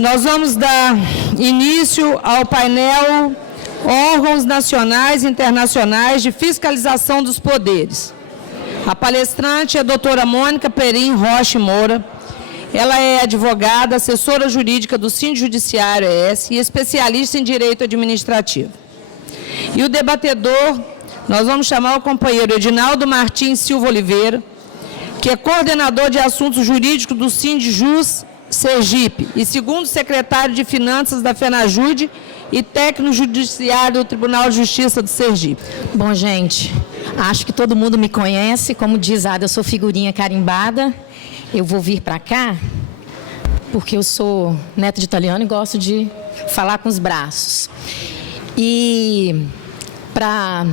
Nós vamos dar início ao painel Órgãos Nacionais e Internacionais de Fiscalização dos Poderes. A palestrante é a doutora Mônica Perim Rocha Moura. Ela é advogada, assessora jurídica do Síndico Judiciário ES e especialista em Direito Administrativo. E o debatedor, nós vamos chamar o companheiro Edinaldo Martins Silva Oliveira, que é coordenador de assuntos jurídicos do Sindjus Sergipe e segundo secretário de Finanças da FENAJUDE e técnico judiciário do Tribunal de Justiça do Sergipe. Bom, gente, acho que todo mundo me conhece. Como diz Ada, eu sou figurinha carimbada. Eu vou vir para cá porque eu sou neta de italiano e gosto de falar com os braços. E para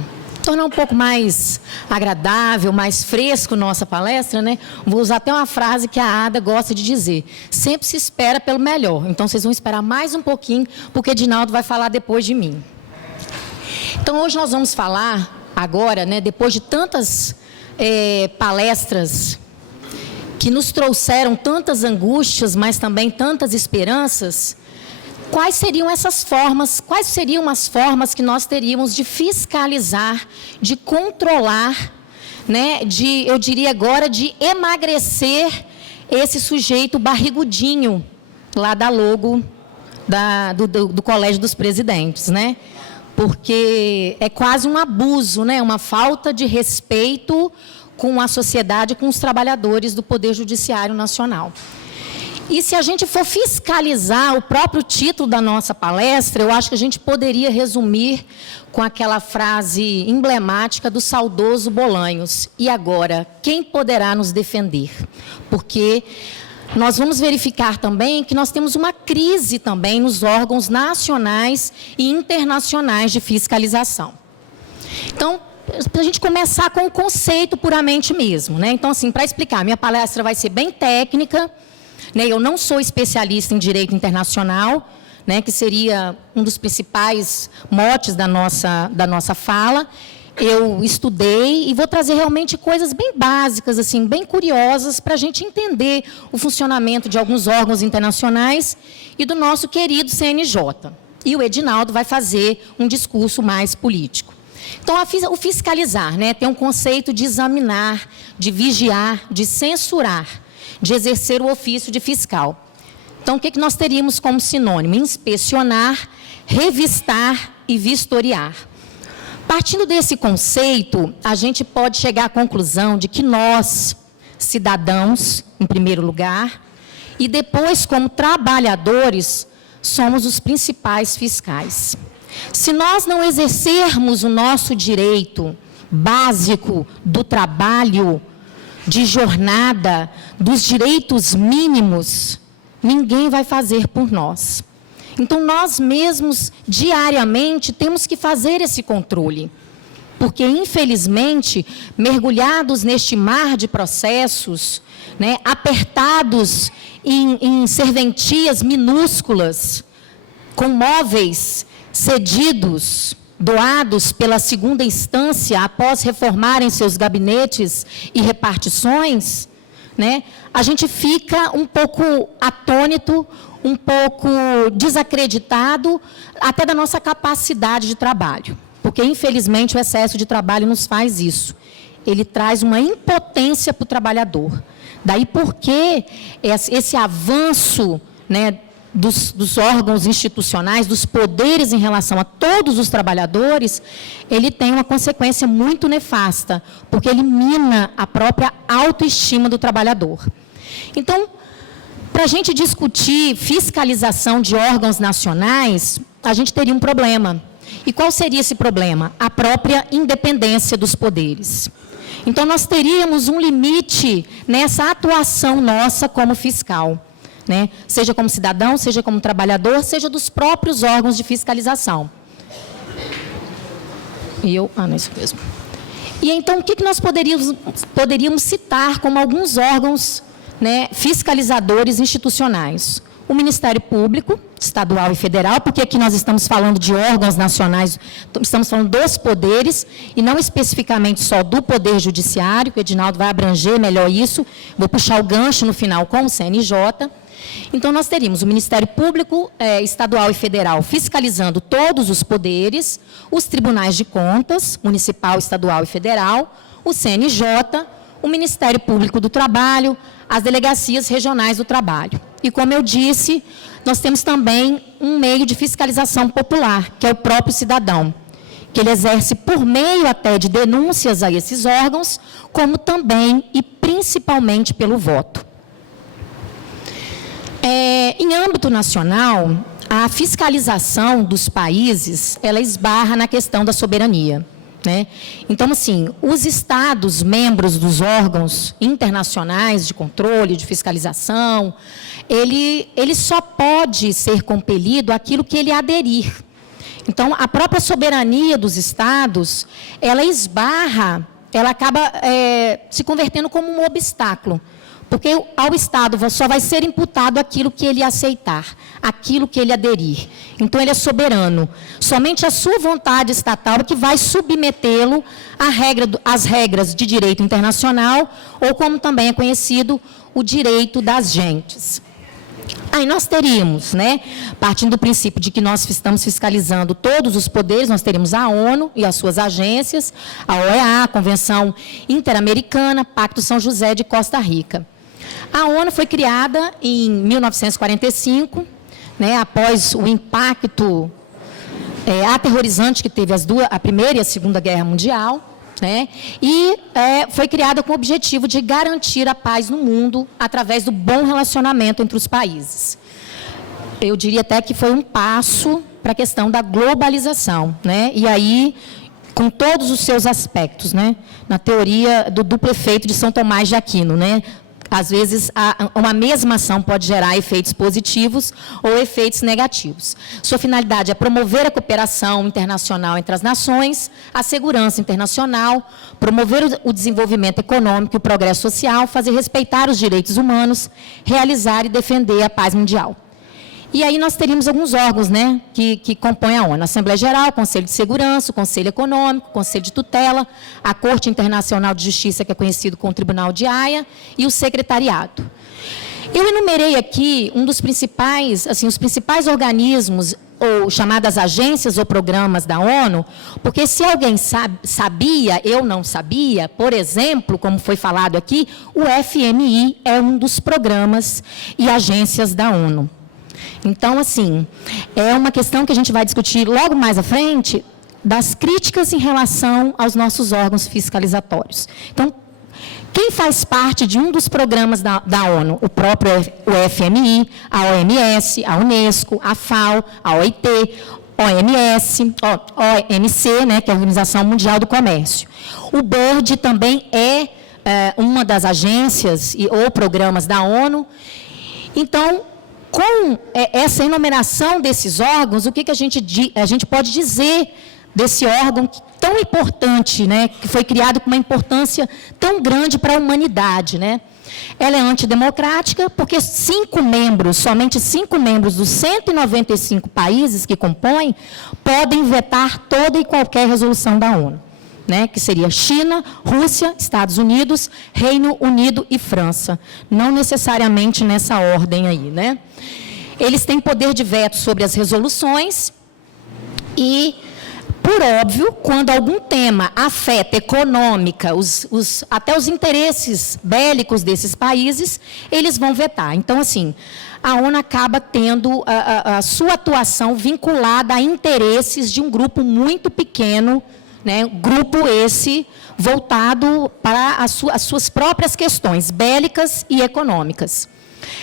tornar um pouco mais agradável, mais fresco nossa palestra, né? Vou usar até uma frase que a Ada gosta de dizer. Sempre se espera pelo melhor. Então, vocês vão esperar mais um pouquinho, porque Edinaldo vai falar depois de mim. Então, hoje nós vamos falar, agora, né, depois de tantas palestras que nos trouxeram tantas angústias, mas também tantas esperanças, quais seriam essas formas, quais seriam as formas que nós teríamos de fiscalizar, de controlar, né, eu diria agora, de emagrecer esse sujeito barrigudinho lá da logo do Colégio dos Presidentes, né? Porque é quase um abuso, né? Uma falta de respeito com a sociedade, com os trabalhadores do Poder Judiciário Nacional. E se a gente for fiscalizar o próprio título da nossa palestra, eu acho que a gente poderia resumir com aquela frase emblemática do saudoso Bolanhos. E agora, quem poderá nos defender? Porque nós vamos verificar também que nós temos uma crise também nos órgãos nacionais e internacionais de fiscalização. Então, para a gente começar com o conceito puramente mesmo, né? Então, assim, para explicar, minha palestra vai ser bem técnica, né? Eu não sou especialista em direito internacional, né? Que seria um dos principais motes da nossa fala. Eu estudei e vou trazer realmente coisas bem básicas, assim, bem curiosas, para a gente entender o funcionamento de alguns órgãos internacionais e do nosso querido CNJ. E o Edinaldo vai fazer um discurso mais político. Então, o fiscalizar, né, tem um conceito de examinar, de vigiar, de censurar, de exercer o ofício de fiscal. Então, o que nós teríamos como sinônimo? Inspecionar, revistar e vistoriar. Partindo desse conceito, a gente pode chegar à conclusão de que nós, cidadãos, em primeiro lugar, e depois, como trabalhadores, somos os principais fiscais. Se nós não exercermos o nosso direito básico do trabalho, de jornada, dos direitos mínimos, ninguém vai fazer por nós. Então, nós mesmos, diariamente, temos que fazer esse controle. Porque, infelizmente, mergulhados neste mar de processos, né, apertados em serventias minúsculas, com móveis cedidos, doados pela segunda instância, após reformarem seus gabinetes e repartições, né, a gente fica um pouco atônito, um pouco desacreditado, até da nossa capacidade de trabalho. Porque, infelizmente, o excesso de trabalho nos faz isso. Ele traz uma impotência para o trabalhador. Daí porque esse avanço, né, dos órgãos institucionais, dos poderes em relação a todos os trabalhadores, ele tem uma consequência muito nefasta, porque ele mina a própria autoestima do trabalhador. Então, para a gente discutir fiscalização de órgãos nacionais, a gente teria um problema. E qual seria esse problema? A própria independência dos poderes. Então, nós teríamos um limite nessa atuação nossa como fiscal, né? Seja como cidadão, seja como trabalhador, seja dos próprios órgãos de fiscalização. Não é isso mesmo. E então, o que nós poderíamos citar como alguns órgãos, né, fiscalizadores institucionais? O Ministério Público, estadual e federal, porque aqui nós estamos falando de órgãos nacionais, estamos falando dos poderes, e não especificamente só do Poder Judiciário, que o Edinaldo vai abranger melhor isso, vou puxar o gancho no final com o CNJ. Então, nós teríamos o Ministério Público Estadual e Federal fiscalizando todos os poderes, os tribunais de contas, municipal, estadual e federal, o CNJ, o Ministério Público do Trabalho, as delegacias regionais do trabalho. E, como eu disse, nós temos também um meio de fiscalização popular, que é o próprio cidadão, que ele exerce por meio até de denúncias a esses órgãos, como também e principalmente pelo voto. Em âmbito nacional, a fiscalização dos países, ela esbarra na questão da soberania, né? Então, assim, os estados membros dos órgãos internacionais de controle, de fiscalização, ele só pode ser compelido àquilo que ele aderir. Então, a própria soberania dos estados, ela esbarra, ela acaba se convertendo como um obstáculo, porque ao Estado só vai ser imputado aquilo que ele aceitar, aquilo que ele aderir. Então, ele é soberano. Somente a sua vontade estatal é que vai submetê-lo às regras de direito internacional, ou como também é conhecido, o direito das gentes. Aí nós teríamos, né, partindo do princípio de que nós estamos fiscalizando todos os poderes, nós teríamos a ONU e as suas agências, a OEA, a Convenção Interamericana, Pacto São José de Costa Rica. A ONU foi criada em 1945, né, após o impacto aterrorizante que teve a Primeira e a Segunda Guerra Mundial, né, e foi criada com o objetivo de garantir a paz no mundo através do bom relacionamento entre os países. Eu diria até que foi um passo para a questão da globalização, né, e aí com todos os seus aspectos, né, na teoria do duplo efeito de São Tomás de Aquino, né. Às vezes, uma mesma ação pode gerar efeitos positivos ou efeitos negativos. Sua finalidade é promover a cooperação internacional entre as nações, a segurança internacional, promover o desenvolvimento econômico e o progresso social, fazer respeitar os direitos humanos, realizar e defender a paz mundial. E aí nós teríamos alguns órgãos, né, que compõem a ONU. A Assembleia Geral, o Conselho de Segurança, o Conselho Econômico, o Conselho de Tutela, a Corte Internacional de Justiça, que é conhecido como Tribunal de Haia, e o Secretariado. Eu enumerei aqui um dos principais, assim, os principais organismos, ou chamadas agências ou programas da ONU, porque se alguém sabia, eu não sabia, por exemplo, como foi falado aqui, o FMI é um dos programas e agências da ONU. Então, assim, é uma questão que a gente vai discutir logo mais à frente, das críticas em relação aos nossos órgãos fiscalizatórios. Então, quem faz parte de um dos programas da ONU? O próprio FMI, a OMS, a Unesco, a FAO, a OIT, OMC, né, que é a Organização Mundial do Comércio. O BIRD também é uma das agências ou programas da ONU. Então, com essa enumeração desses órgãos, o que a gente pode dizer desse órgão tão importante, né, que foi criado com uma importância tão grande para a humanidade, né? Ela é antidemocrática porque somente 5 membros dos 195 países que compõem, podem vetar toda e qualquer resolução da ONU, né, que seria China, Rússia, Estados Unidos, Reino Unido e França. Não necessariamente nessa ordem aí, né? Eles têm poder de veto sobre as resoluções e, por óbvio, quando algum tema afeta econômica, até os interesses bélicos desses países, eles vão vetar. Então, assim, a ONU acaba tendo a sua atuação vinculada a interesses de um grupo muito pequeno, né, grupo esse voltado para as suas próprias questões bélicas e econômicas.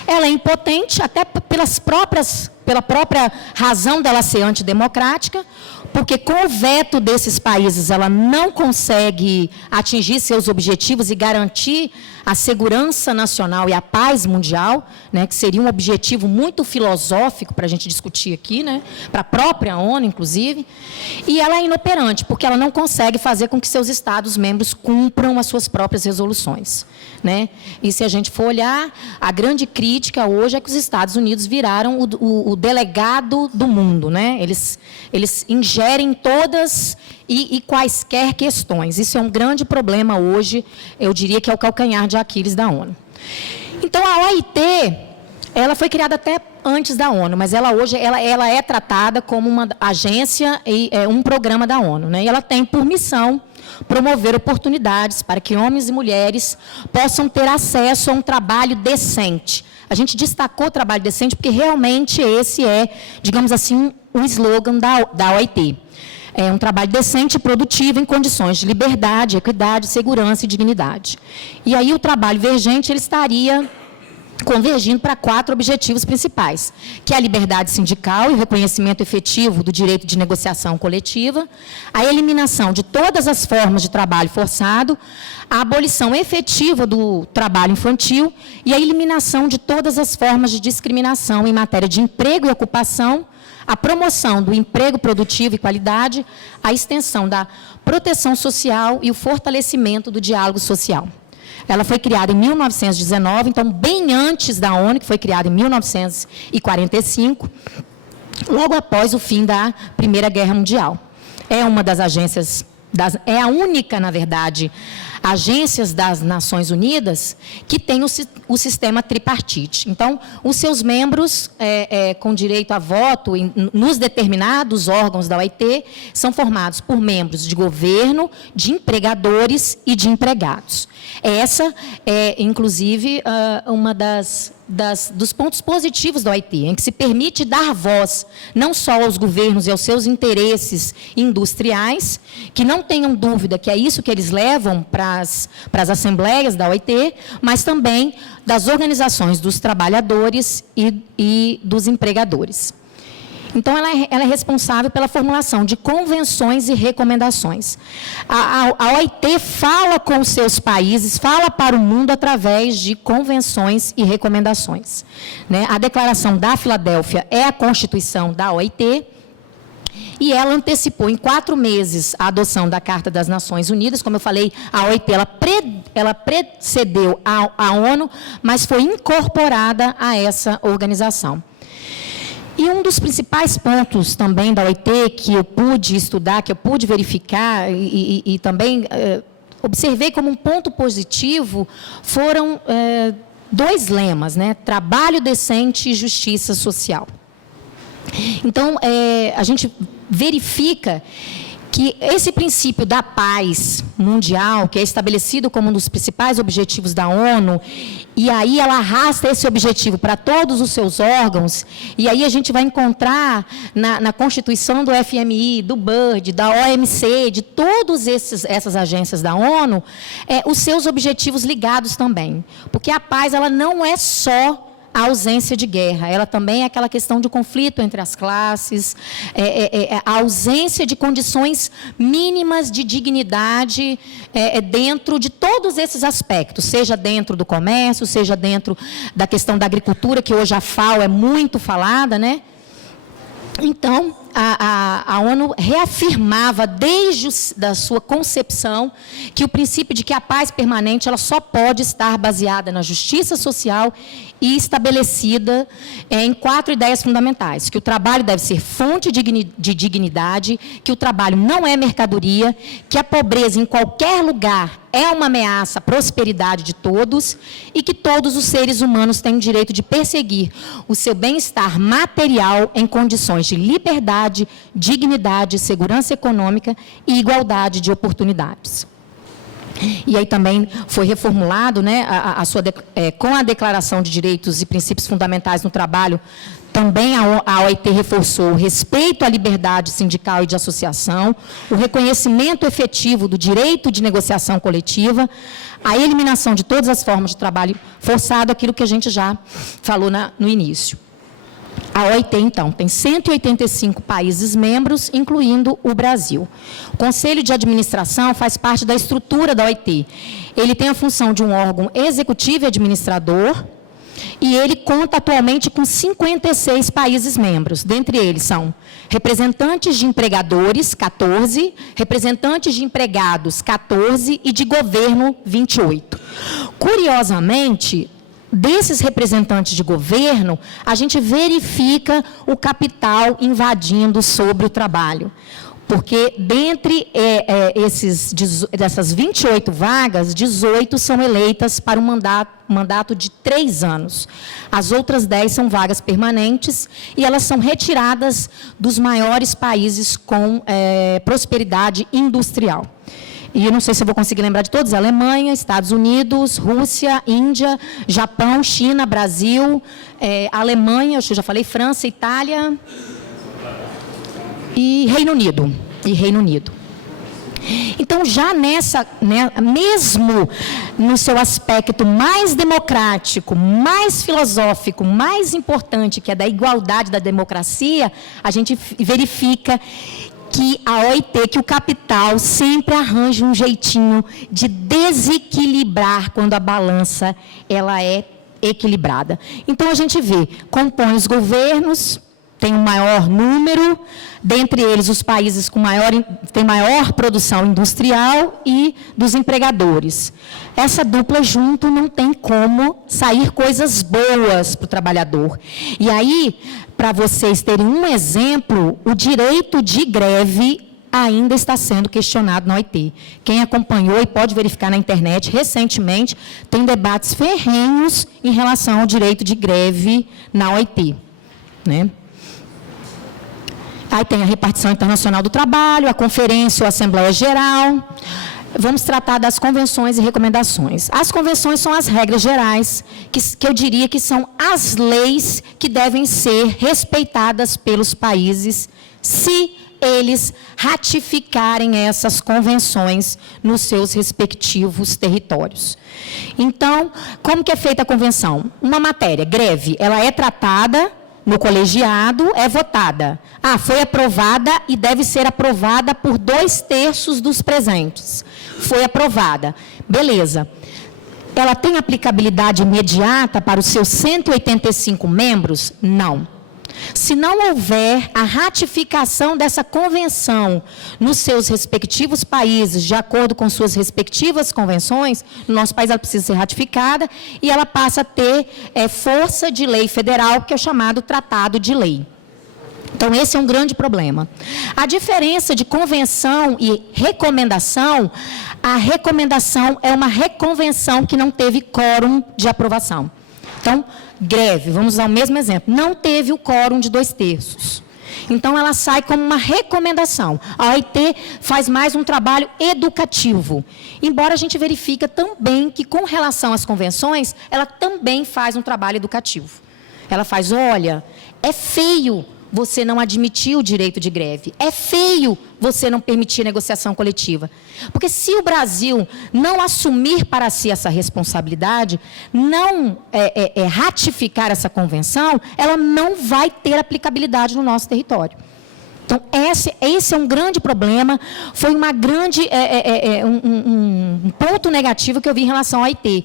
Ela é impotente até pela própria razão dela ser antidemocrática, porque com o veto desses países ela não consegue atingir seus objetivos e garantir a segurança nacional e a paz mundial, né, que seria um objetivo muito filosófico para a gente discutir aqui, né, para a própria ONU, inclusive, e ela é inoperante, porque ela não consegue fazer com que seus Estados-membros cumpram as suas próprias resoluções, né? E se a gente for olhar, a grande crítica hoje é que os Estados Unidos viraram o delegado do mundo, né? Eles ingerem todas e quaisquer questões. Isso é um grande problema hoje, eu diria que é o calcanhar de Aquiles da ONU. Então, a OIT, Ela foi criada até antes da ONU, mas ela hoje ela é tratada como uma agência e um programa da ONU, né? E ela tem por missão promover oportunidades para que homens e mulheres possam ter acesso a um trabalho decente. A gente destacou o trabalho decente porque realmente esse é, digamos assim, o slogan da OIT. É um trabalho decente e produtivo em condições de liberdade, equidade, segurança e dignidade. E aí o trabalho vergente ele estaria convergindo para 4 objetivos principais, que é a liberdade sindical e o reconhecimento efetivo do direito de negociação coletiva, a eliminação de todas as formas de trabalho forçado, a abolição efetiva do trabalho infantil e a eliminação de todas as formas de discriminação em matéria de emprego e ocupação, a promoção do emprego produtivo e qualidade, a extensão da proteção social e o fortalecimento do diálogo social. Ela foi criada em 1919, então bem antes da ONU, que foi criada em 1945, logo após o fim da Primeira Guerra Mundial. É uma das agências, é a única, na verdade, agências das Nações Unidas que tem o sistema tripartite. Então, os seus membros com direito a voto nos determinados órgãos da OIT são formados por membros de governo, de empregadores e de empregados. Essa é, inclusive, uma dos pontos positivos da OIT, em que se permite dar voz não só aos governos e aos seus interesses industriais, que não tenham dúvida que é isso que eles levam para as assembleias da OIT, mas também das organizações dos trabalhadores e dos empregadores. Então, ela é responsável pela formulação de convenções e recomendações. A OIT fala com os seus países, fala para o mundo através de convenções e recomendações, né? A Declaração da Filadélfia é a Constituição da OIT, e ela antecipou em 4 meses a adoção da Carta das Nações Unidas. Como eu falei, a OIT ela precedeu a ONU, mas foi incorporada a essa organização. E um dos principais pontos também da OIT que eu pude estudar, que eu pude verificar e também observei como um ponto positivo, foram 2 lemas, né? Trabalho decente e justiça social. Então, a gente verifica que esse princípio da paz mundial, que é estabelecido como um dos principais objetivos da ONU, e aí ela arrasta esse objetivo para todos os seus órgãos, e aí a gente vai encontrar na Constituição do FMI, do BIRD, da OMC, de todas essas agências da ONU, os seus objetivos ligados também. Porque a paz ela não é só a ausência de guerra, ela também é aquela questão de conflito entre as classes, a ausência de condições mínimas de dignidade dentro de todos esses aspectos, seja dentro do comércio, seja dentro da questão da agricultura, que hoje a FAO é muito falada, né? Então, a ONU reafirmava desde da sua concepção que o princípio de que a paz permanente ela só pode estar baseada na justiça social e estabelecida em 4 ideias fundamentais: que o trabalho deve ser fonte de dignidade, que o trabalho não é mercadoria, que a pobreza em qualquer lugar é uma ameaça à prosperidade de todos e que todos os seres humanos têm o direito de perseguir o seu bem-estar material em condições de liberdade, dignidade, segurança econômica e igualdade de oportunidades. E aí também foi reformulado, né, com a Declaração de Direitos e Princípios Fundamentais no Trabalho, também a OIT reforçou o respeito à liberdade sindical e de associação, o reconhecimento efetivo do direito de negociação coletiva, a eliminação de todas as formas de trabalho forçado, aquilo que a gente já falou no início. A OIT, então, tem 185 países membros, incluindo o Brasil. O Conselho de Administração faz parte da estrutura da OIT. Ele tem a função de um órgão executivo e administrador, e ele conta atualmente com 56 países membros. Dentre eles são representantes de empregadores, 14, representantes de empregados, 14, e de governo, 28. Curiosamente, desses representantes de governo, a gente verifica o capital invadindo sobre o trabalho. Porque, dentre dessas 28 vagas, 18 são eleitas para um mandato de 3 anos. As outras 10 são vagas permanentes e elas são retiradas dos maiores países com prosperidade industrial. E eu não sei se eu vou conseguir lembrar de todos: Alemanha, Estados Unidos, Rússia, Índia, Japão, China, Brasil, Alemanha, eu já falei, França, Itália e Reino Unido. Então, já mesmo no seu aspecto mais democrático, mais filosófico, mais importante, que é da igualdade da democracia, a gente verifica que a OIT, que o capital sempre arranja um jeitinho de desequilibrar quando a balança ela é equilibrada. Então, a gente vê, compõe os governos, tem um maior número, dentre eles os países têm maior produção industrial e dos empregadores. Essa dupla junto não tem como sair coisas boas para o trabalhador. E aí, para vocês terem um exemplo, o direito de greve ainda está sendo questionado na OIT. Quem acompanhou e pode verificar na internet, recentemente, tem debates ferrenhos em relação ao direito de greve na OIT, né? Aí tem a repartição internacional do trabalho, a conferência ou a Assembleia Geral. Vamos tratar das convenções e recomendações. As convenções são as regras gerais, que eu diria que são as leis que devem ser respeitadas pelos países, se eles ratificarem essas convenções nos seus respectivos territórios. Então, como que é feita a convenção? Uma matéria, greve, ela é tratada no colegiado, é votada. Foi aprovada e deve ser aprovada por 2/3 dos presentes. Foi aprovada. Beleza. Ela tem aplicabilidade imediata para os seus 185 membros? Não. Se não houver a ratificação dessa convenção nos seus respectivos países, de acordo com suas respectivas convenções, no nosso país ela precisa ser ratificada e ela passa a ter força de lei federal, que é o chamado Tratado de Lei. Então, esse é um grande problema. A diferença de convenção e recomendação: a recomendação é uma reconvenção que não teve quórum de aprovação. Então, greve, vamos usar o mesmo exemplo, não teve o quórum de 2/3. Então, ela sai como uma recomendação. A OIT faz mais um trabalho educativo. Embora a gente verifique também que, com relação às convenções, ela também faz um trabalho educativo. Ela faz, olha, é feio você não admitir o direito de greve. É feio você não permitir negociação coletiva. Porque se o Brasil não assumir para si essa responsabilidade, não ratificar essa convenção, ela não vai ter aplicabilidade no nosso território. Então, esse é um grande problema, foi uma grande, um ponto negativo que eu vi em relação ao OIT.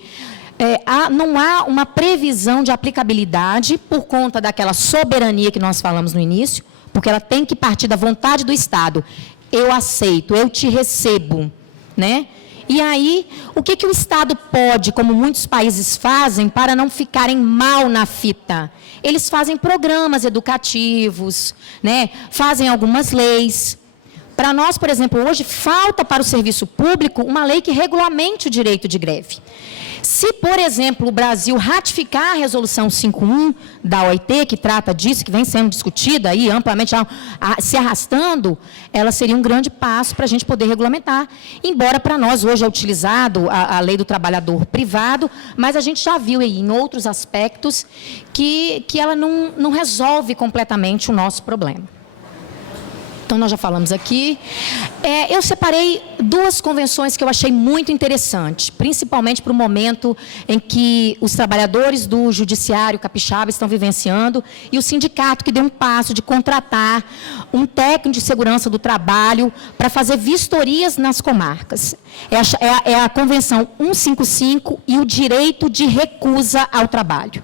Não há uma previsão de aplicabilidade por conta daquela soberania que nós falamos no início, porque ela tem que partir da vontade do Estado. Eu aceito, eu te recebo, né? E aí, o que o Estado pode, como muitos países fazem, para não ficarem mal na fita? Eles fazem programas educativos, né? Fazem algumas leis. Para nós, por exemplo, hoje, falta para o serviço público uma lei que regulamente o direito de greve. Se, por exemplo, o Brasil ratificar a Resolução 51 da OIT, que trata disso, que vem sendo discutida aí amplamente, se arrastando, ela seria um grande passo para a gente poder regulamentar. Embora para nós hoje é utilizado a lei do trabalhador privado, mas a gente já viu aí em outros aspectos que ela não resolve completamente o nosso problema. Então, nós já falamos aqui. Eu separei 2 convenções que eu achei muito interessantes, principalmente para o momento em que os trabalhadores do judiciário capixaba estão vivenciando e o sindicato que deu um passo de contratar um técnico de segurança do trabalho para fazer vistorias nas comarcas. É a Convenção 155 e o direito de recusa ao trabalho.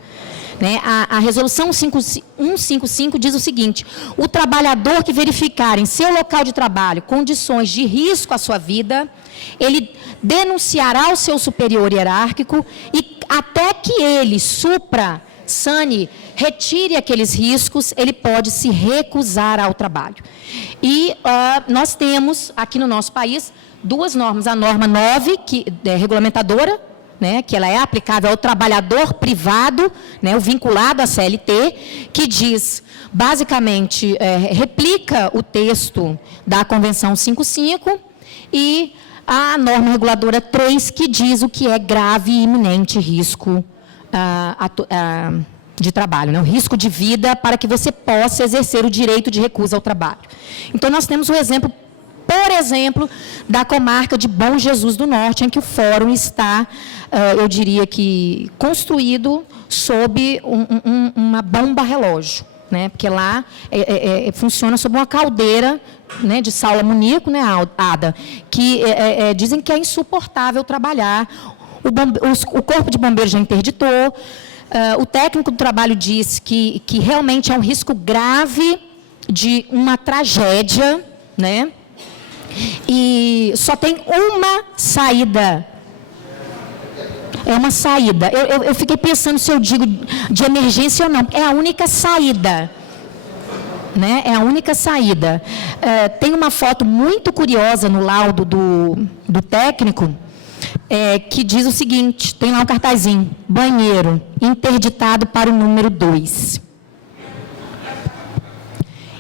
A Resolução 155 diz o seguinte: o trabalhador que verificar em seu local de trabalho condições de risco à sua vida, ele denunciará ao seu superior hierárquico e até que ele supra sane, retire aqueles riscos, ele pode se recusar ao trabalho. E nós temos, aqui no nosso país, duas normas. A norma 9, que é regulamentadora, né, que ela é aplicável ao trabalhador privado, né, o vinculado à CLT, que diz, basicamente, replica o texto da Convenção 55, e a norma reguladora 3, que diz o que é grave e iminente risco de trabalho, né, o risco de vida para que você possa exercer o direito de recusa ao trabalho. Então, nós temos o exemplo, por exemplo, da comarca de Bom Jesus do Norte, em que o fórum está, eu diria que, construído sob uma bomba relógio, né? Porque lá funciona sob uma caldeira, né, de sal amoníaco, né, ADA, que dizem que é insuportável trabalhar. O Corpo de Bombeiros já interditou, o técnico do trabalho diz que realmente é um risco grave de uma tragédia, né? E só tem uma saída. É uma saída. Eu fiquei pensando se eu digo de emergência ou não. É a única saída. Né? É a única saída. Tem uma foto muito curiosa no laudo do técnico, que diz o seguinte, tem lá um cartazinho, banheiro, interditado para o número 2.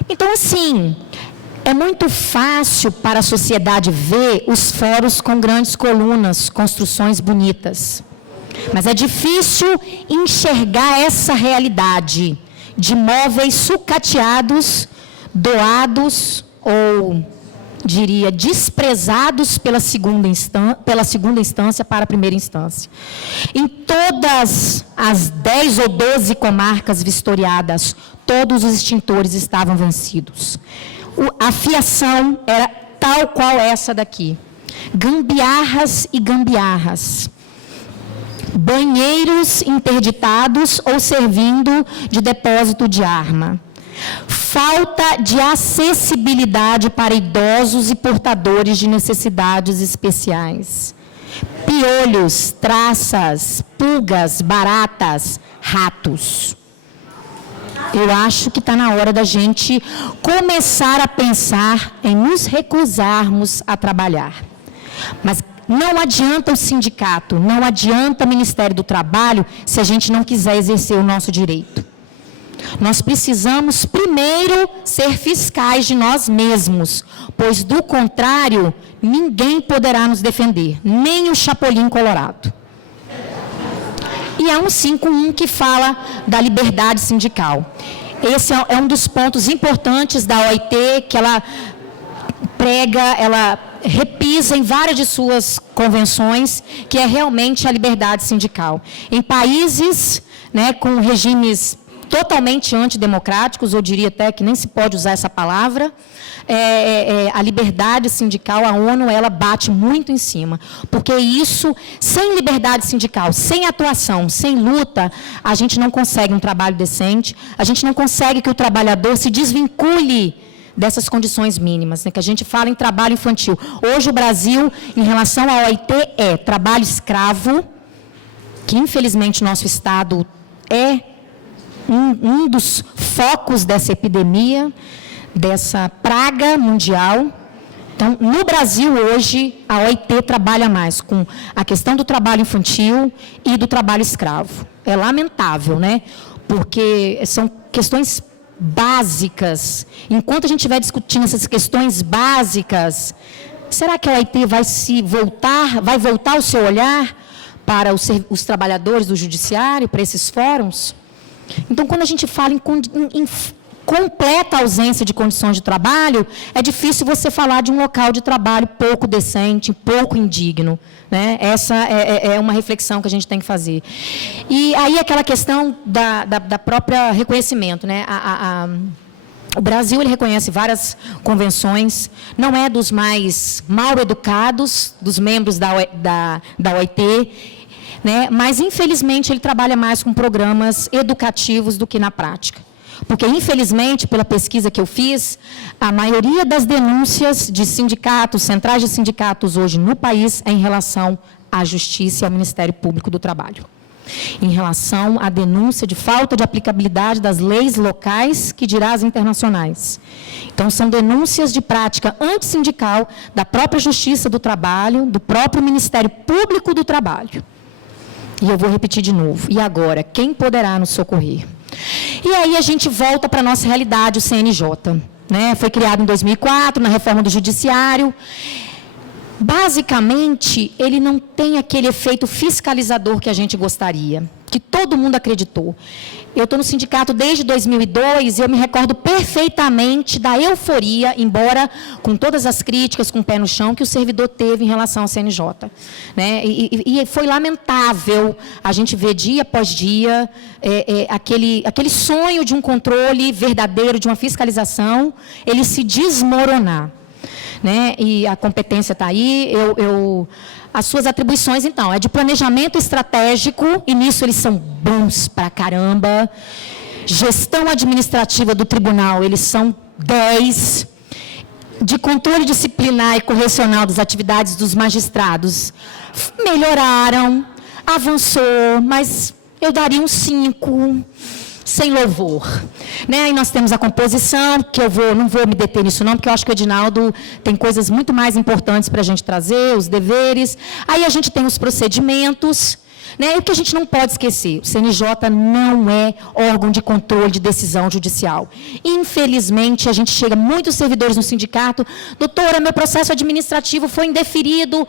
Então, assim, é muito fácil para a sociedade ver os fóruns com grandes colunas, construções bonitas. Mas é difícil enxergar essa realidade de móveis sucateados, doados ou, diria, desprezados pela segunda instância para a primeira instância. Em todas as 10 ou 12 comarcas vistoriadas, todos os extintores estavam vencidos. A fiação era tal qual essa daqui. Gambiarras e gambiarras. Banheiros interditados ou servindo de depósito de arma. Falta de acessibilidade para idosos e portadores de necessidades especiais. Piolhos, traças, pulgas, baratas, ratos. Eu acho que está na hora da gente começar a pensar em nos recusarmos a trabalhar. Mas não adianta o sindicato, não adianta o Ministério do Trabalho se a gente não quiser exercer o nosso direito. Nós precisamos, primeiro, ser fiscais de nós mesmos, pois, do contrário, ninguém poderá nos defender, nem o Chapolin Colorado. E é um 51 que fala da liberdade sindical. Esse é um dos pontos importantes da OIT, que ela prega, ela repisa em várias de suas convenções, que é realmente a liberdade sindical. Em países, né, com regimes totalmente antidemocráticos, eu diria até que nem se pode usar essa palavra, a liberdade sindical, a ONU, ela bate muito em cima, porque isso, sem liberdade sindical, sem atuação, sem luta, a gente não consegue um trabalho decente, a gente não consegue que o trabalhador se desvincule dessas condições mínimas, né, que a gente fala em trabalho infantil. Hoje o Brasil, em relação à OIT, é trabalho escravo, que infelizmente nosso Estado é um dos focos dessa epidemia, dessa praga mundial. Então, no Brasil, hoje, a OIT trabalha mais com a questão do trabalho infantil e do trabalho escravo. É lamentável, né? Porque são questões básicas. Enquanto a gente estiver discutindo essas questões básicas, será que a OIT vai voltar o seu olhar para os trabalhadores do judiciário, para esses fóruns? Então, quando a gente fala em completa ausência de condições de trabalho, é difícil você falar de um local de trabalho pouco decente, pouco indigno, né? Essa é uma reflexão que a gente tem que fazer. E aí aquela questão da própria reconhecimento, né? O Brasil, ele reconhece várias convenções, não é dos mais mal educados, dos membros da OIT, né? Mas, infelizmente, ele trabalha mais com programas educativos do que na prática. Porque, infelizmente, pela pesquisa que eu fiz, a maioria das denúncias de sindicatos, centrais de sindicatos hoje no país, é em relação à Justiça e ao Ministério Público do Trabalho. em relação à denúncia de falta de aplicabilidade das leis locais, que dirá as internacionais. Então, são denúncias de prática antissindical da própria Justiça do Trabalho, do próprio Ministério Público do Trabalho. E eu vou repetir de novo. E agora, quem poderá nos socorrer? E aí a gente volta para a nossa realidade, o CNJ. Né? Foi criado em 2004, na reforma do Judiciário. Basicamente, ele não tem aquele efeito fiscalizador que a gente gostaria, que todo mundo acreditou. Eu estou no sindicato desde 2002 e eu me recordo perfeitamente da euforia, embora com todas as críticas, com o pé no chão, que o servidor teve em relação ao CNJ. Né? E foi lamentável a gente ver dia após dia aquele sonho de um controle verdadeiro, de uma fiscalização, ele se desmoronar. Né? E a competência está aí, as suas atribuições, então, é de planejamento estratégico, e nisso eles são bons pra caramba. Gestão administrativa do tribunal, eles são 10. De controle disciplinar e correcional das atividades dos magistrados, melhoraram, avançou, mas eu daria um 5, sem louvor. Né? Aí nós temos a composição, que não vou me deter nisso não, porque eu acho que o Edinaldo tem coisas muito mais importantes para a gente trazer, os deveres. Aí a gente tem os procedimentos, né? E o que a gente não pode esquecer, o CNJ não é órgão de controle de decisão judicial. Infelizmente, a gente chega, muitos servidores no sindicato, doutora, meu processo administrativo foi indeferido,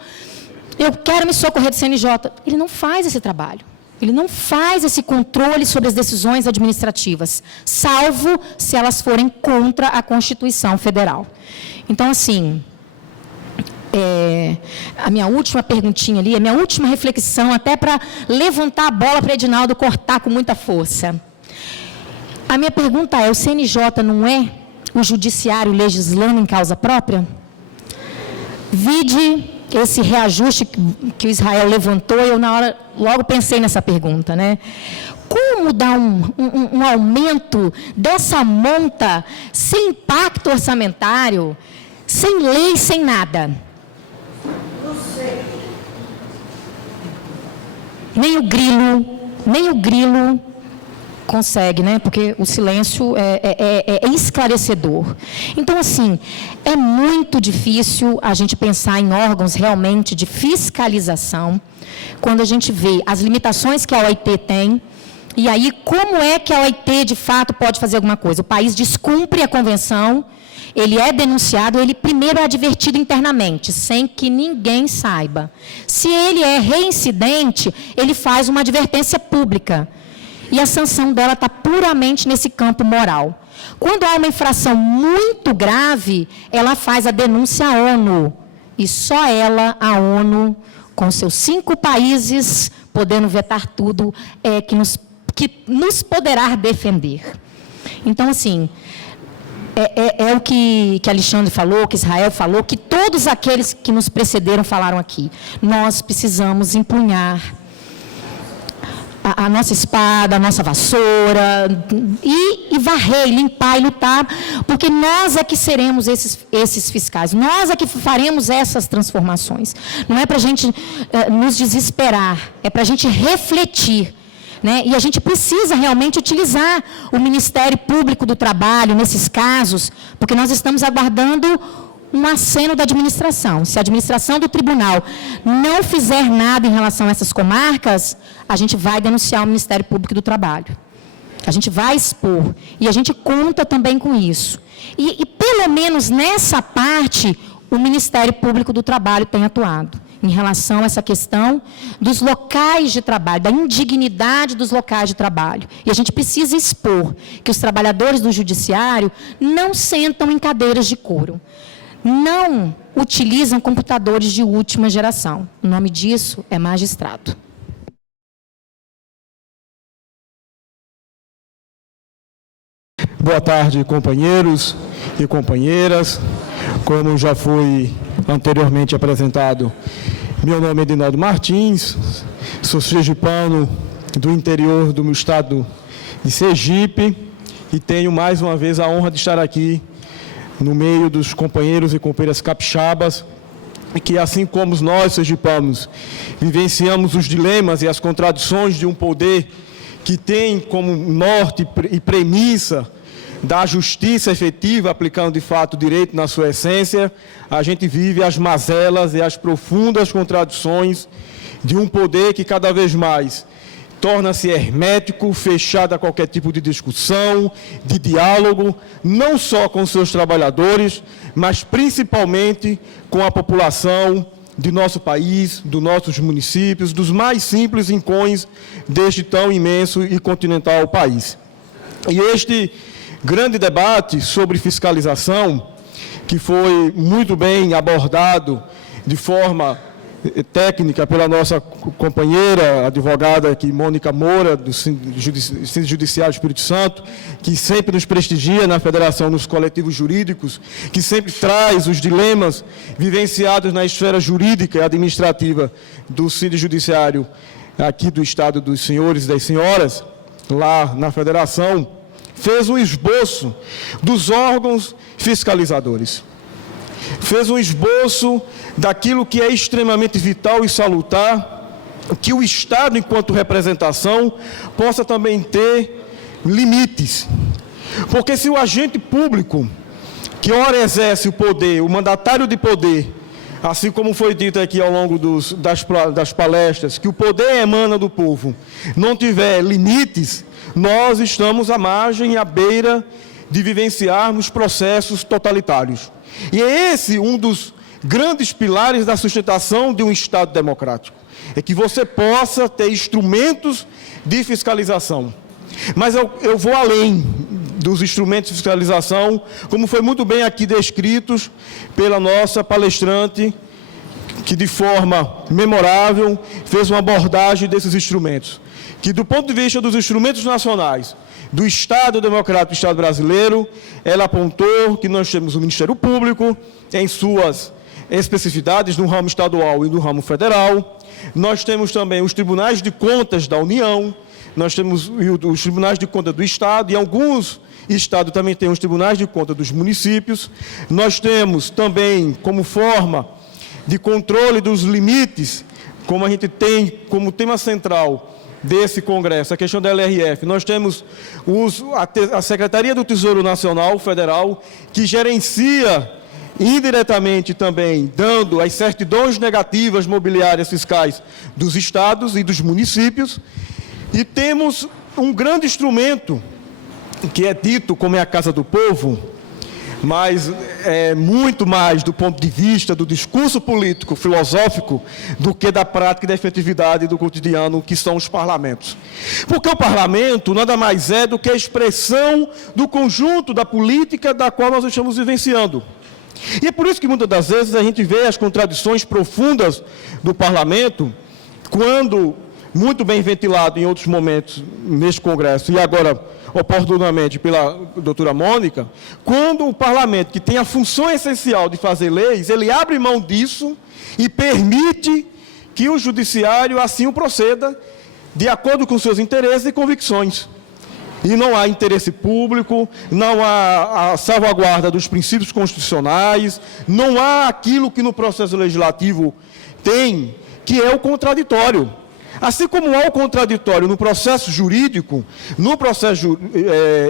eu quero me socorrer do CNJ. Ele não faz esse trabalho. Ele não faz esse controle sobre as decisões administrativas, salvo se elas forem contra a Constituição Federal. Então, assim, a minha última perguntinha ali, a minha última reflexão, até para levantar a bola para Edinaldo cortar com muita força. A minha pergunta é, o CNJ não é o judiciário legislando em causa própria? Vide esse reajuste que o Israel levantou, eu na hora logo pensei nessa pergunta, né? Como dar um aumento dessa monta sem impacto orçamentário, sem lei, sem nada? Nem o grilo consegue, né? Porque o silêncio é esclarecedor. Então, assim, é muito difícil a gente pensar em órgãos realmente de fiscalização, quando a gente vê as limitações que a OIT tem, e aí como é que a OIT, de fato, pode fazer alguma coisa? O país descumpre a convenção, ele é denunciado, ele primeiro é advertido internamente, sem que ninguém saiba. Se ele é reincidente, ele faz uma advertência pública. E a sanção dela está puramente nesse campo moral. Quando há uma infração muito grave, ela faz a denúncia à ONU. E só ela, a ONU, com seus 5 países, podendo vetar tudo, que nos poderá defender. Então, assim, é o que Alexandre falou, que Israel falou, que todos aqueles que nos precederam falaram aqui. Nós precisamos empunhar a nossa espada, a nossa vassoura, e varrer, limpar e lutar, porque nós é que seremos esses fiscais, nós é que faremos essas transformações. Não é para a gente nos desesperar, é para a gente refletir. Né? E a gente precisa realmente utilizar o Ministério Público do Trabalho nesses casos, porque nós estamos aguardando um aceno da administração. Se a administração do tribunal não fizer nada em relação a essas comarcas, a gente vai denunciar o Ministério Público do Trabalho. A gente vai expor. E a gente conta também com isso. E pelo menos nessa parte, o Ministério Público do Trabalho tem atuado em relação a essa questão dos locais de trabalho, da indignidade dos locais de trabalho. E a gente precisa expor que os trabalhadores do judiciário não sentam em cadeiras de couro, não utilizam computadores de última geração. O nome disso é magistrado. Boa tarde, companheiros e companheiras. Como já foi anteriormente apresentado, meu nome é Edinaldo Martins, sou sergipano do interior do meu estado de Sergipe e tenho mais uma vez a honra de estar aqui no meio dos companheiros e companheiras capixabas que, assim como nós, sergipanos, vivenciamos os dilemas e as contradições de um poder que tem como norte e premissa da justiça efetiva, aplicando de fato o direito na sua essência, a gente vive as mazelas e as profundas contradições de um poder que cada vez mais torna-se hermético, fechado a qualquer tipo de discussão, de diálogo, não só com seus trabalhadores, mas principalmente com a população de nosso país, dos nossos municípios, dos mais simples rincões deste tão imenso e continental país. E este grande debate sobre fiscalização, que foi muito bem abordado de forma técnica pela nossa companheira, advogada aqui, Mônica Moura, do Centro Judiciário do Espírito Santo, que sempre nos prestigia na federação, nos coletivos jurídicos, que sempre traz os dilemas vivenciados na esfera jurídica e administrativa do Centro Judiciário aqui do Estado dos senhores e das senhoras, lá na federação, fez um esboço dos órgãos fiscalizadores. Fez um esboço daquilo que é extremamente vital e salutar, que o Estado, enquanto representação, possa também ter limites. Porque se o agente público, que ora exerce o poder, o mandatário de poder, assim como foi dito aqui ao longo das palestras, que o poder emana do povo, não tiver limites, nós estamos à margem e à beira de vivenciarmos processos totalitários. E é esse um dos grandes pilares da sustentação de um Estado democrático. É que você possa ter instrumentos de fiscalização. Mas eu vou além dos instrumentos de fiscalização, como foi muito bem aqui descritos pela nossa palestrante, que de forma memorável fez uma abordagem desses instrumentos. Que do ponto de vista dos instrumentos nacionais, do Estado Democrático do Estado brasileiro, ela apontou que nós temos o Ministério Público, em suas especificidades no ramo estadual e no ramo federal. Nós temos também os Tribunais de Contas da União, nós temos os Tribunais de Contas do Estado, e alguns estados também têm os Tribunais de Contas dos municípios. Nós temos também, como forma de controle dos limites, como a gente tem como tema central desse Congresso, a questão da LRF, nós temos a Secretaria do Tesouro Nacional Federal, que gerencia indiretamente também, dando as certidões negativas mobiliárias fiscais dos estados e dos municípios, e temos um grande instrumento, que é dito como é a Casa do Povo, mas é muito mais do ponto de vista do discurso político, filosófico, do que da prática e da efetividade do cotidiano, que são os parlamentos. Porque o parlamento nada mais é do que a expressão do conjunto da política da qual nós estamos vivenciando. E é por isso que muitas das vezes a gente vê as contradições profundas do parlamento, quando, muito bem ventilado em outros momentos neste Congresso, e agora oportunamente pela doutora Mônica, quando o parlamento, que tem a função essencial de fazer leis, ele abre mão disso e permite que o judiciário assim o proceda, de acordo com seus interesses e convicções. E não há interesse público, não há a salvaguarda dos princípios constitucionais, não há aquilo que no processo legislativo tem, que é o contraditório. Assim como há o contraditório no processo jurídico, no processo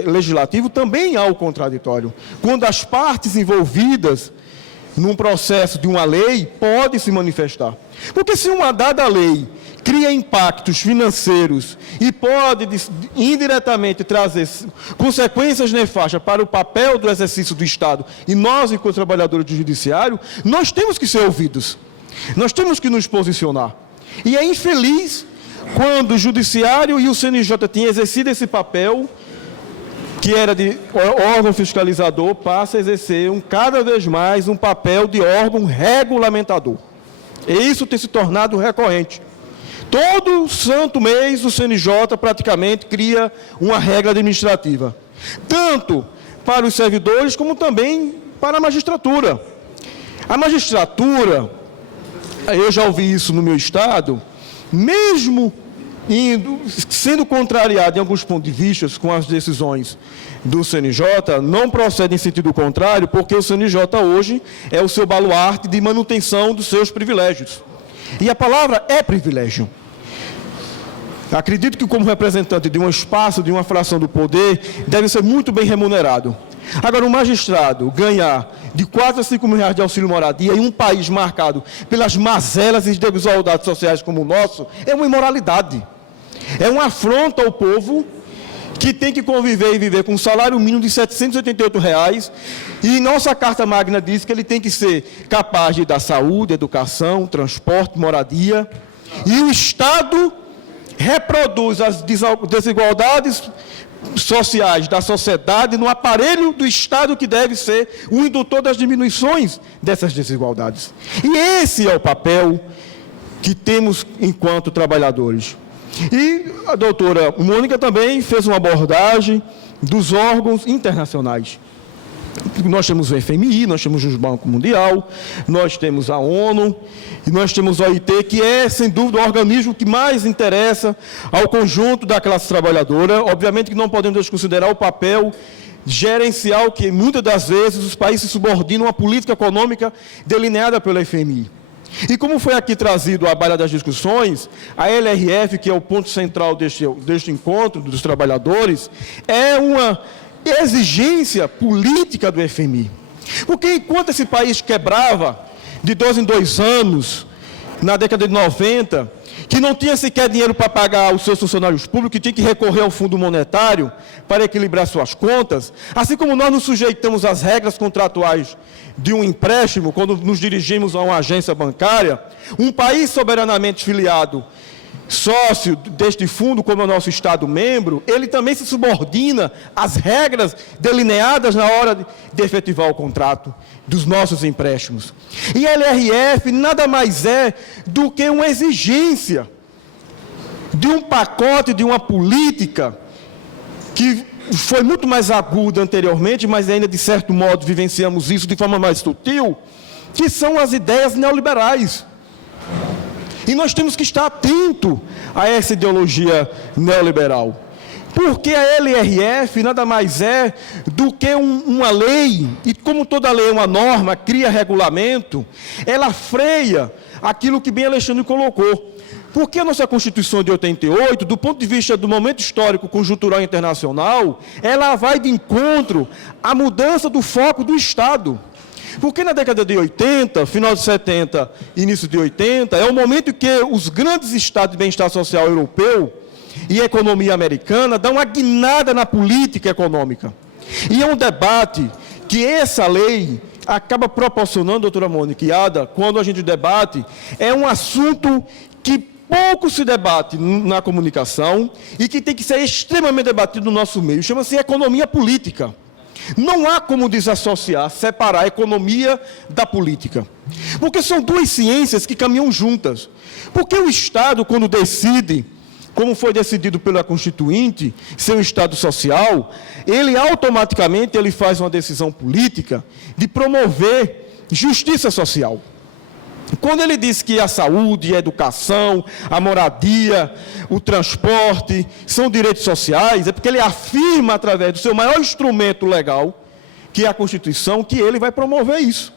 legislativo também há o contraditório. Quando as partes envolvidas num processo de uma lei podem se manifestar. Porque se uma dada lei cria impactos financeiros e pode indiretamente trazer consequências nefastas para o papel do exercício do Estado e nós, enquanto trabalhadores do judiciário, nós temos que ser ouvidos. Nós temos que nos posicionar. E é infeliz quando o Judiciário e o CNJ tinham exercido esse papel, que era de órgão fiscalizador, passa a exercer cada vez mais um papel de órgão regulamentador. E isso tem se tornado recorrente. Todo santo mês o CNJ praticamente cria uma regra administrativa, tanto para os servidores como também para a magistratura. A magistratura, eu já ouvi isso no meu estado, mesmo sendo contrariado em alguns pontos de vista com as decisões do CNJ, não procede em sentido contrário, porque o CNJ hoje é o seu baluarte de manutenção dos seus privilégios. E a palavra é privilégio. Acredito que, como representante de um espaço, de uma fração do poder, deve ser muito bem remunerado. Agora, o magistrado ganhar de 4 a 5 mil reais de auxílio moradia em um país marcado pelas mazelas e desigualdades sociais como o nosso, é uma imoralidade. É uma afronta ao povo que tem que conviver e viver com um salário mínimo de R$ 788 reais, e nossa Carta Magna diz que ele tem que ser capaz de dar saúde, educação, transporte, moradia, e o Estado reproduz as desigualdades sociais da sociedade no aparelho do Estado, que deve ser o indutor das diminuições dessas desigualdades. E esse é o papel que temos enquanto trabalhadores. E a doutora Mônica também fez uma abordagem dos órgãos internacionais. Nós temos o FMI, nós temos o Banco Mundial, nós temos a ONU, e nós temos a OIT, que é, sem dúvida, o organismo que mais interessa ao conjunto da classe trabalhadora. Obviamente que não podemos desconsiderar o papel gerencial que, muitas das vezes, os países se subordinam à política econômica delineada pelo FMI. E como foi aqui trazido à baila das discussões, a LRF, que é o ponto central deste encontro dos trabalhadores, é uma exigência política do FMI. Porque enquanto esse país quebrava de 2 em 2 anos, na década de 90, que não tinha sequer dinheiro para pagar os seus funcionários públicos, que tinha que recorrer ao Fundo Monetário para equilibrar suas contas, assim como nós nos sujeitamos às regras contratuais de um empréstimo, quando nos dirigimos a uma agência bancária, um país soberanamente filiado, sócio deste fundo, como é o nosso Estado-membro, ele também se subordina às regras delineadas na hora de efetivar o contrato dos nossos empréstimos. E a LRF nada mais é do que uma exigência de um pacote, de uma política que foi muito mais aguda anteriormente, mas ainda, de certo modo, vivenciamos isso de forma mais sutil, que são as ideias neoliberais. E nós temos que estar atento a essa ideologia neoliberal. Porque a LRF nada mais é do que uma lei, e como toda lei é uma norma, cria regulamento, ela freia aquilo que bem Alexandre colocou. Porque a nossa Constituição de 88, do ponto de vista do momento histórico, conjuntural e internacional, ela vai de encontro à mudança do foco do Estado. Porque na década de 80, final de 70, início de 80, é o momento em que os grandes estados de bem-estar social europeu e a economia americana dão uma guinada na política econômica. E é um debate que essa lei acaba proporcionando, doutora Mônica e Ada, quando a gente debate, é um assunto que pouco se debate na comunicação e que tem que ser extremamente debatido no nosso meio. Chama-se economia política. Não há como desassociar, separar a economia da política. Porque são duas ciências que caminham juntas. Porque o Estado, quando decide, como foi decidido pela Constituinte, ser um Estado social, ele automaticamente faz uma decisão política de promover justiça social. Quando ele diz que a saúde, a educação, a moradia, o transporte são direitos sociais, é porque ele afirma, através do seu maior instrumento legal, que é a Constituição, que ele vai promover isso.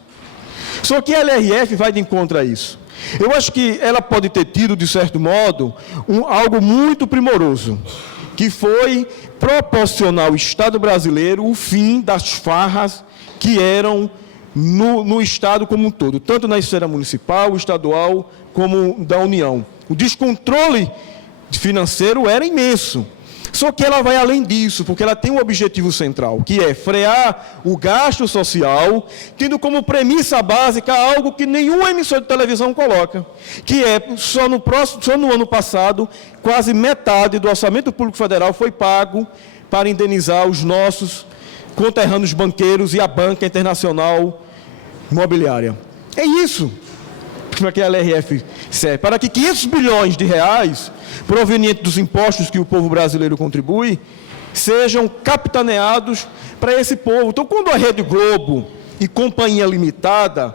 Só que a LRF vai de encontro a isso. Eu acho que ela pode ter tido, de certo modo, algo muito primoroso, que foi proporcionar ao Estado brasileiro o fim das farras que eram no Estado como um todo, tanto na esfera municipal, estadual, como da União. O descontrole financeiro era imenso. Só que ela vai além disso, porque ela tem um objetivo central, que é frear o gasto social, tendo como premissa básica algo que nenhum emissor de televisão coloca, que é, só no ano passado, quase metade do orçamento público federal foi pago para indenizar os nossos conterrâneos banqueiros e a banca internacional imobiliária. É isso para que a LRF serve, para que 500 bilhões de reais provenientes dos impostos que o povo brasileiro contribui sejam capitaneados para esse povo. Então, quando a Rede Globo e Companhia Limitada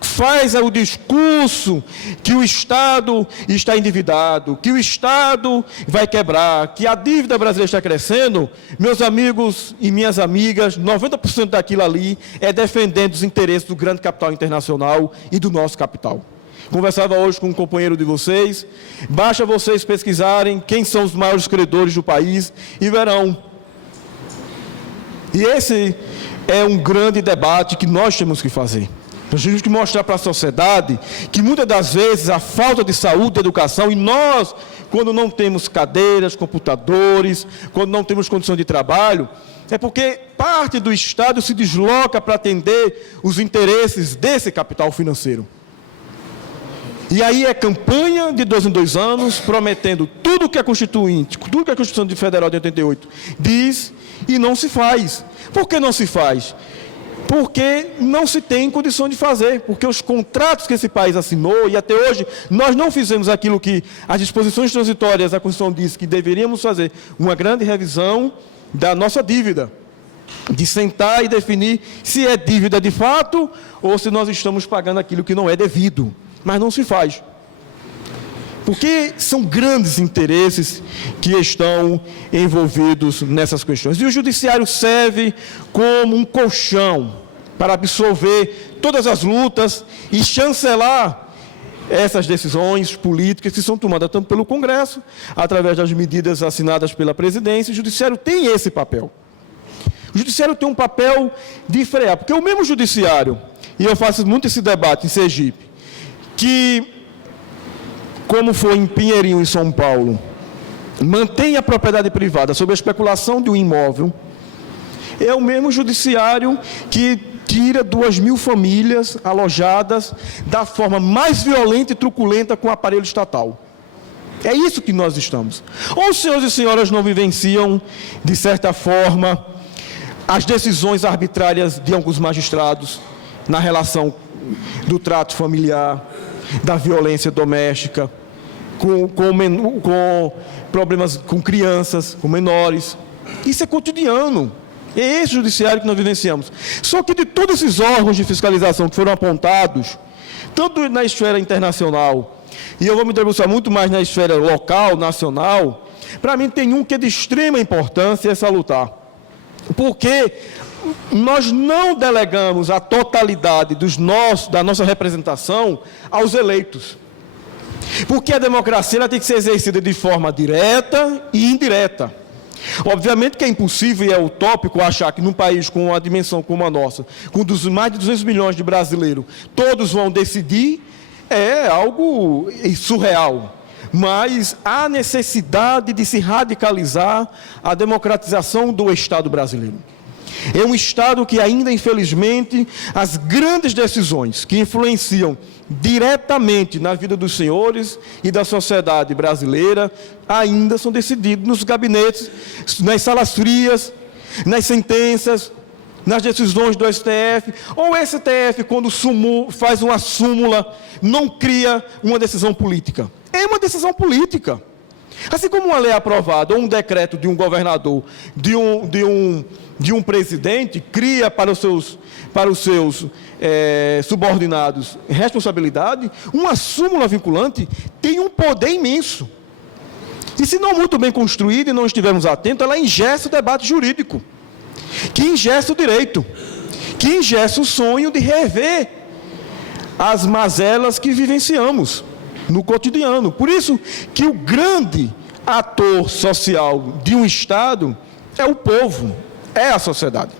faz o discurso que o Estado está endividado, que o Estado vai quebrar, que a dívida brasileira está crescendo, meus amigos e minhas amigas, 90% daquilo ali é defendendo os interesses do grande capital internacional e do nosso capital. Conversava hoje com um companheiro de vocês, basta vocês pesquisarem quem são os maiores credores do país e verão. E esse é um grande debate que nós temos que fazer. Nós temos que mostrar para a sociedade que muitas das vezes a falta de saúde, de educação, e nós, quando não temos cadeiras, computadores, quando não temos condição de trabalho, é porque parte do Estado se desloca para atender os interesses desse capital financeiro. E aí é campanha de 2 em 2 anos, prometendo tudo que é Constituinte, tudo que a Constituição Federal de 88 diz, e não se faz. Por que não se faz? Porque não se tem condição de fazer, porque os contratos que esse país assinou, e até hoje nós não fizemos aquilo que as disposições transitórias da Constituição diz que deveríamos fazer, uma grande revisão da nossa dívida, de sentar e definir se é dívida de fato ou se nós estamos pagando aquilo que não é devido, mas não se faz. Porque são grandes interesses que estão envolvidos nessas questões. E o judiciário serve como um colchão para absorver todas as lutas e chancelar essas decisões políticas que são tomadas tanto pelo Congresso, através das medidas assinadas pela presidência. O judiciário tem esse papel. O judiciário tem um papel de frear, porque o mesmo judiciário, e eu faço muito esse debate em Sergipe, que, como foi em Pinheirinho, em São Paulo, mantém a propriedade privada sob a especulação de um imóvel, é o mesmo judiciário que tira 2.000 famílias alojadas da forma mais violenta e truculenta com o aparelho estatal. É isso que nós estamos. Ou os senhores e senhoras não vivenciam, de certa forma, as decisões arbitrárias de alguns magistrados na relação do trato familiar, da violência doméstica, com problemas com crianças, com menores. Isso é cotidiano. É esse judiciário que nós vivenciamos. Só que de todos esses órgãos de fiscalização que foram apontados, tanto na esfera internacional, e eu vou me debruçar muito mais na esfera local, nacional, para mim tem um que é de extrema importância, é salutar. Porque nós não delegamos a totalidade da nossa representação aos eleitos. Porque a democracia ela tem que ser exercida de forma direta e indireta. Obviamente que é impossível e é utópico achar que num país com uma dimensão como a nossa, com mais de 200 milhões de brasileiros, todos vão decidir, é algo surreal. Mas há necessidade de se radicalizar a democratização do Estado brasileiro. É um Estado que ainda, infelizmente, as grandes decisões que influenciam diretamente na vida dos senhores e da sociedade brasileira ainda são decididas nos gabinetes, nas salas frias, nas sentenças, nas decisões do STF. Ou o STF, quando faz uma súmula, não cria uma decisão política. É uma decisão política. Assim como uma lei aprovada ou um decreto de um governador, de um presidente, cria para os seus subordinados responsabilidade, uma súmula vinculante tem um poder imenso. E se não muito bem construída e não estivermos atentos, ela engessa o debate jurídico, que engessa o direito, que engessa o sonho de rever as mazelas que vivenciamos no cotidiano. Por isso que o grande ator social de um Estado é o povo, é a sociedade.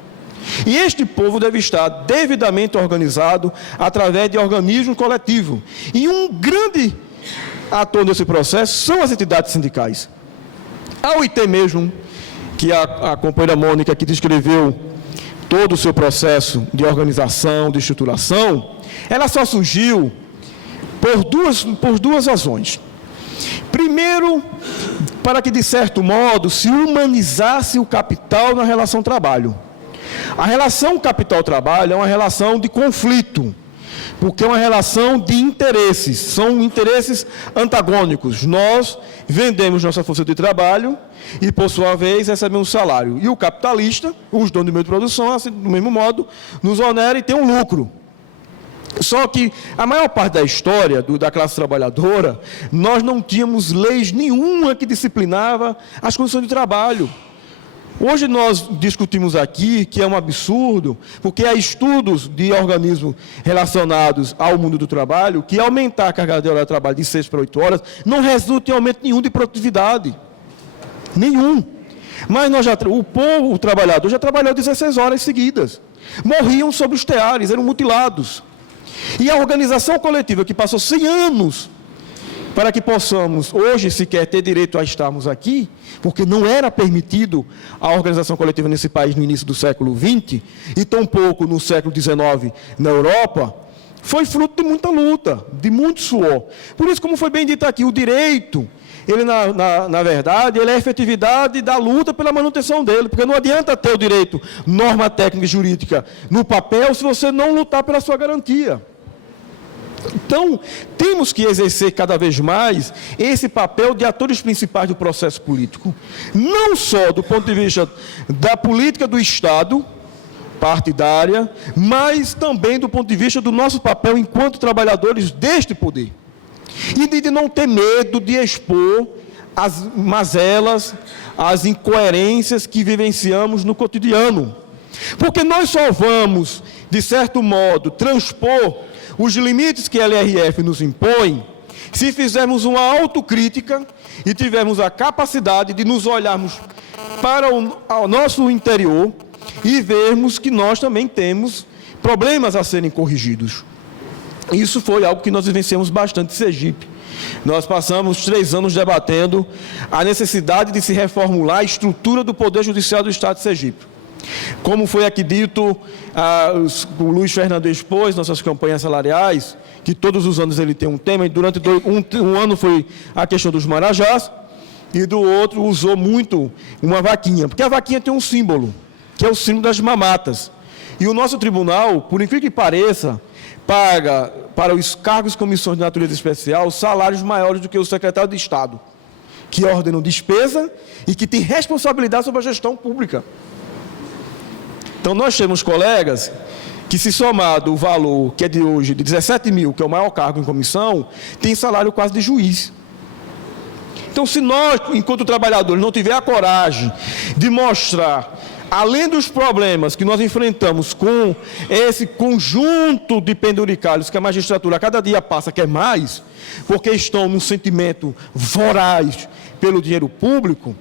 E este povo deve estar devidamente organizado através de organismo coletivo. E um grande ator nesse processo são as entidades sindicais. A OIT mesmo, que a companheira Mônica que descreveu todo o seu processo de organização, de estruturação, ela só surgiu por duas razões. Primeiro, para que, de certo modo, se humanizasse o capital na relação trabalho. A relação capital-trabalho é uma relação de conflito, porque é uma relação de interesses, são interesses antagônicos. Nós vendemos nossa força de trabalho e, por sua vez, recebemos salário. E o capitalista, os donos do meio de produção, assim, do mesmo modo, nos onera e tem um lucro. Só que a maior parte da história da classe trabalhadora, nós não tínhamos leis nenhuma que disciplinava as condições de trabalho. Hoje nós discutimos aqui que é um absurdo, porque há estudos de organismos relacionados ao mundo do trabalho que aumentar a carga de hora de trabalho de 6 para 8 horas não resulta em aumento nenhum de produtividade. Nenhum. Mas o trabalhador já trabalhou 16 horas seguidas. Morriam sobre os teares, eram mutilados. E a organização coletiva que passou 100 anos para que possamos hoje sequer ter direito a estarmos aqui, porque não era permitido a organização coletiva nesse país no início do século XX, e tampouco no século XIX na Europa, foi fruto de muita luta, de muito suor. Por isso, como foi bem dito aqui, o direito, ele na verdade, ele é a efetividade da luta pela manutenção dele, porque não adianta ter o direito, norma técnica e jurídica, no papel, se você não lutar pela sua garantia. Então, temos que exercer cada vez mais esse papel de atores principais do processo político. Não só do ponto de vista da política do Estado, partidária, mas também do ponto de vista do nosso papel enquanto trabalhadores deste poder. E de não ter medo de expor as mazelas, as incoerências que vivenciamos no cotidiano. Porque nós só vamos, de certo modo, transpor os limites que a LRF nos impõe, se fizermos uma autocrítica e tivermos a capacidade de nos olharmos para o nosso interior e vermos que nós também temos problemas a serem corrigidos. Isso foi algo que nós vivenciamos bastante em Sergipe. Nós passamos 3 anos debatendo a necessidade de se reformular a estrutura do Poder Judiciário do Estado de Sergipe. Como foi aqui dito, o Luiz Fernando expôs nossas campanhas salariais, que todos os anos ele tem um tema, e durante um ano foi a questão dos marajás, e do outro usou muito uma vaquinha, porque a vaquinha tem um símbolo, que é o símbolo das mamatas. E o nosso tribunal, por incrível que pareça, paga para os cargos e comissões de natureza especial salários maiores do que o secretário de Estado, que ordenam despesa e que tem responsabilidade sobre a gestão pública. Então, nós temos colegas que, se somado o valor que é de hoje, de 17 mil, que é o maior cargo em comissão, tem salário quase de juiz. Então, se nós, enquanto trabalhadores, não tiver a coragem de mostrar, além dos problemas que nós enfrentamos com esse conjunto de penduricalhos que a magistratura a cada dia passa, quer mais, porque estão num sentimento voraz pelo dinheiro público,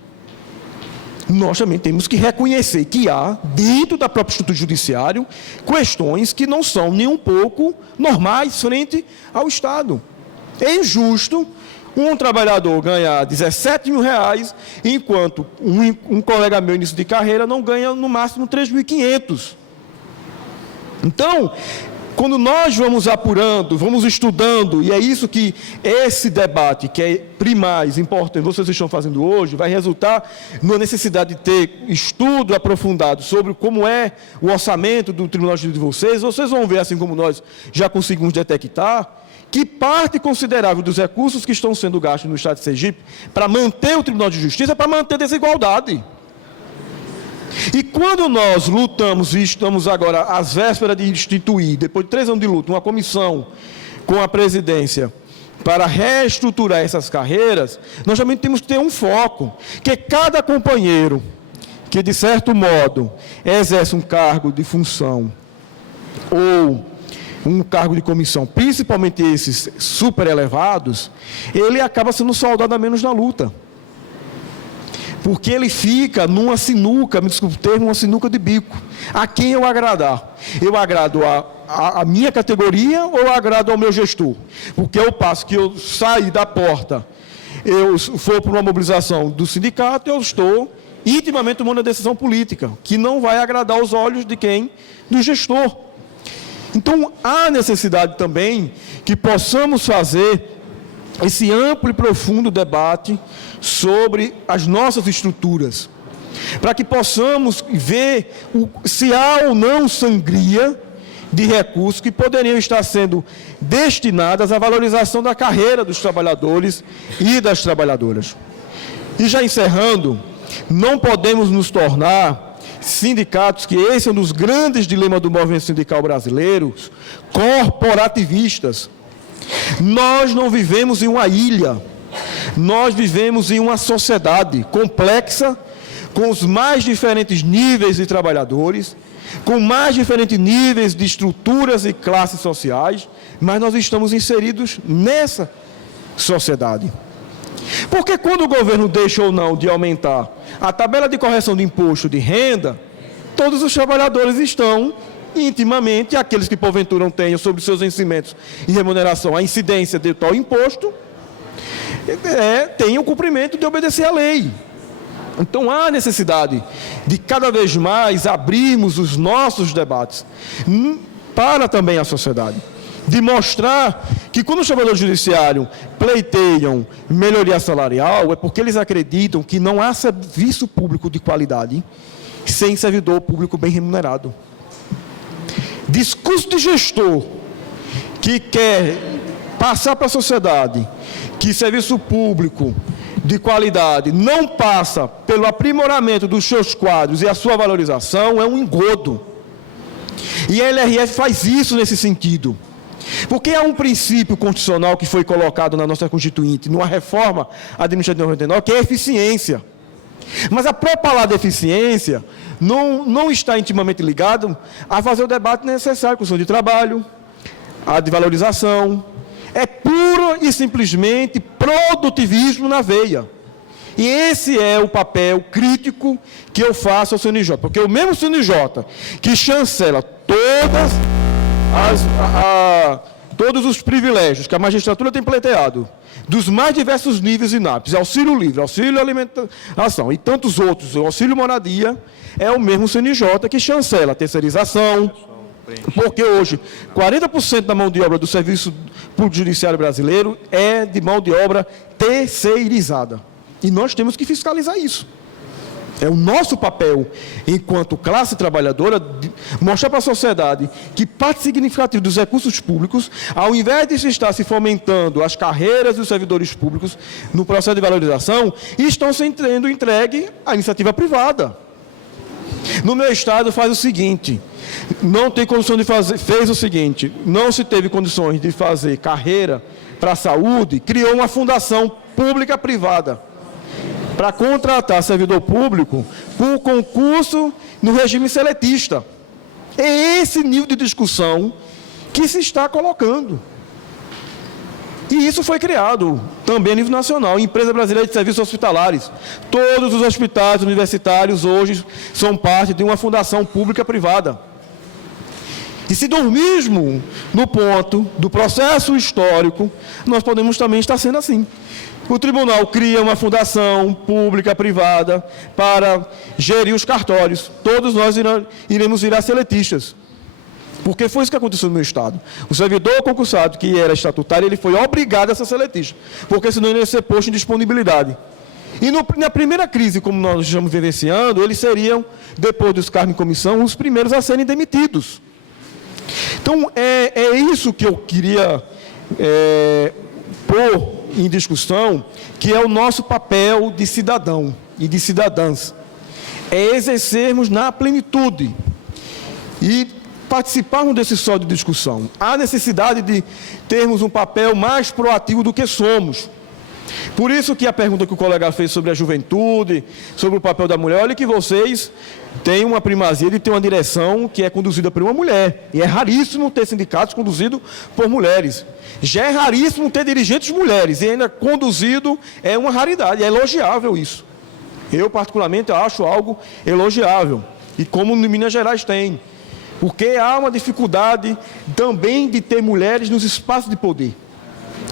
nós também temos que reconhecer que há, dentro da própria estrutura judiciária, questões que não são nem um pouco normais frente ao Estado. É injusto um trabalhador ganhar 17 mil reais, enquanto um colega meu, início de carreira, não ganha no máximo 3.500. Então, quando nós vamos apurando, vamos estudando, e é isso que esse debate, que é primaz, importante, vocês estão fazendo hoje, vai resultar na necessidade de ter estudo aprofundado sobre como é o orçamento do Tribunal de Justiça de vocês vão ver, assim como nós já conseguimos detectar, que parte considerável dos recursos que estão sendo gastos no Estado de Sergipe para manter o Tribunal de Justiça é para manter a desigualdade. E quando nós lutamos, e estamos agora às vésperas de instituir, depois de 3 anos de luta, uma comissão com a presidência para reestruturar essas carreiras, nós também temos que ter um foco, que cada companheiro que, de certo modo, exerce um cargo de função ou um cargo de comissão, principalmente esses super elevados, ele acaba sendo soldado a menos na luta. Porque ele fica numa sinuca, me desculpe o termo, uma sinuca de bico. A quem eu agradar? Eu agrado a minha categoria ou eu agrado ao meu gestor? Porque eu passo que eu sair da porta, eu for para uma mobilização do sindicato, eu estou intimamente tomando a decisão política, que não vai agradar os olhos de quem? Do gestor. Então, há necessidade também que possamos fazer esse amplo e profundo debate sobre as nossas estruturas, para que possamos ver se há ou não sangria de recursos que poderiam estar sendo destinadas à valorização da carreira dos trabalhadores e das trabalhadoras. E já encerrando, não podemos nos tornar sindicatos, que esse é um dos grandes dilemas do movimento sindical brasileiro, corporativistas. Nós não vivemos em uma ilha, nós vivemos em uma sociedade complexa, com os mais diferentes níveis de trabalhadores, com mais diferentes níveis de estruturas e classes sociais, mas nós estamos inseridos nessa sociedade. Porque quando o governo deixa ou não de aumentar a tabela de correção de imposto de renda, todos os trabalhadores estão intimamente, aqueles que porventura não tenham sobre seus vencimentos e remuneração a incidência de tal imposto, tem o cumprimento de obedecer à lei. Então há necessidade de cada vez mais abrirmos os nossos debates para também a sociedade, de mostrar que quando os trabalhadores judiciários pleiteiam melhoria salarial, é porque eles acreditam que não há serviço público de qualidade sem servidor público bem remunerado. Discurso de gestor que quer passar para a sociedade que serviço público de qualidade não passa pelo aprimoramento dos seus quadros e a sua valorização é um engodo. E a LRF faz isso nesse sentido. Porque há um princípio constitucional que foi colocado na nossa Constituinte, numa reforma administrativa de 99, que é a eficiência. Mas a própria palavra eficiência não está intimamente ligado a fazer o debate necessário, com o de trabalho, a de valorização. É puro e simplesmente produtivismo na veia. E esse é o papel crítico que eu faço ao CNJ. Porque o mesmo CNJ que chancela todos os privilégios que a magistratura tem pleiteado, dos mais diversos níveis e NAPs, auxílio livre, auxílio alimentação e tantos outros, auxílio moradia, é o mesmo CNJ que chancela a terceirização, porque hoje 40% da mão de obra do Serviço Público Judiciário brasileiro é de mão de obra terceirizada. E nós temos que fiscalizar isso. É o nosso papel, enquanto classe trabalhadora, mostrar para a sociedade que parte significativa dos recursos públicos, ao invés de estar se fomentando as carreiras dos servidores públicos no processo de valorização, estão sendo entregue à iniciativa privada. No meu estado faz o seguinte, não tem condição de fazer, fez o seguinte, não se teve condições de fazer carreira para a saúde, criou uma fundação pública-privada para contratar servidor público por concurso no regime seletista. É esse nível de discussão que se está colocando. E isso foi criado também a nível nacional, Empresa Brasileira de Serviços Hospitalares. Todos os hospitais universitários hoje são parte de uma fundação pública-privada. E se dormirmos no ponto do processo histórico, nós podemos também estar sendo assim. O tribunal cria uma fundação pública-privada para gerir os cartórios. Todos nós iremos virar seletistas. Porque foi isso que aconteceu no meu estado. O servidor concursado, que era estatutário, ele foi obrigado a ser seletista, porque senão ele ia ser posto em disponibilidade. E na primeira crise, como nós estamos vivenciando, eles seriam, depois dos cargos em comissão, os primeiros a serem demitidos. Então, é isso que eu queria pôr em discussão, que é o nosso papel de cidadão e de cidadãs. É exercermos na plenitude e participarmos desse só de discussão. Há necessidade de termos um papel mais proativo do que somos. Por isso que a pergunta que o colega fez sobre a juventude, sobre o papel da mulher, olha que vocês têm uma primazia de ter uma direção que é conduzida por uma mulher. E é raríssimo ter sindicatos conduzidos por mulheres. Já é raríssimo ter dirigentes mulheres, e ainda conduzido é uma raridade, é elogiável isso. Eu, particularmente, acho algo elogiável, e como no Minas Gerais tem, porque há uma dificuldade também de ter mulheres nos espaços de poder.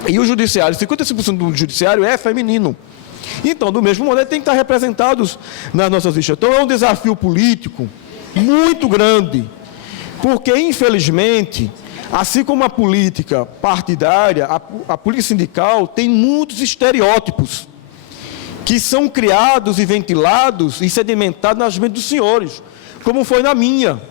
E o judiciário, 55% do judiciário é feminino. Então, do mesmo modo, tem que estar representados nas nossas listas. Então, é um desafio político muito grande, porque, infelizmente, assim como a política partidária, a política sindical tem muitos estereótipos que são criados e ventilados e sedimentados nas mentes dos senhores, como foi na minha,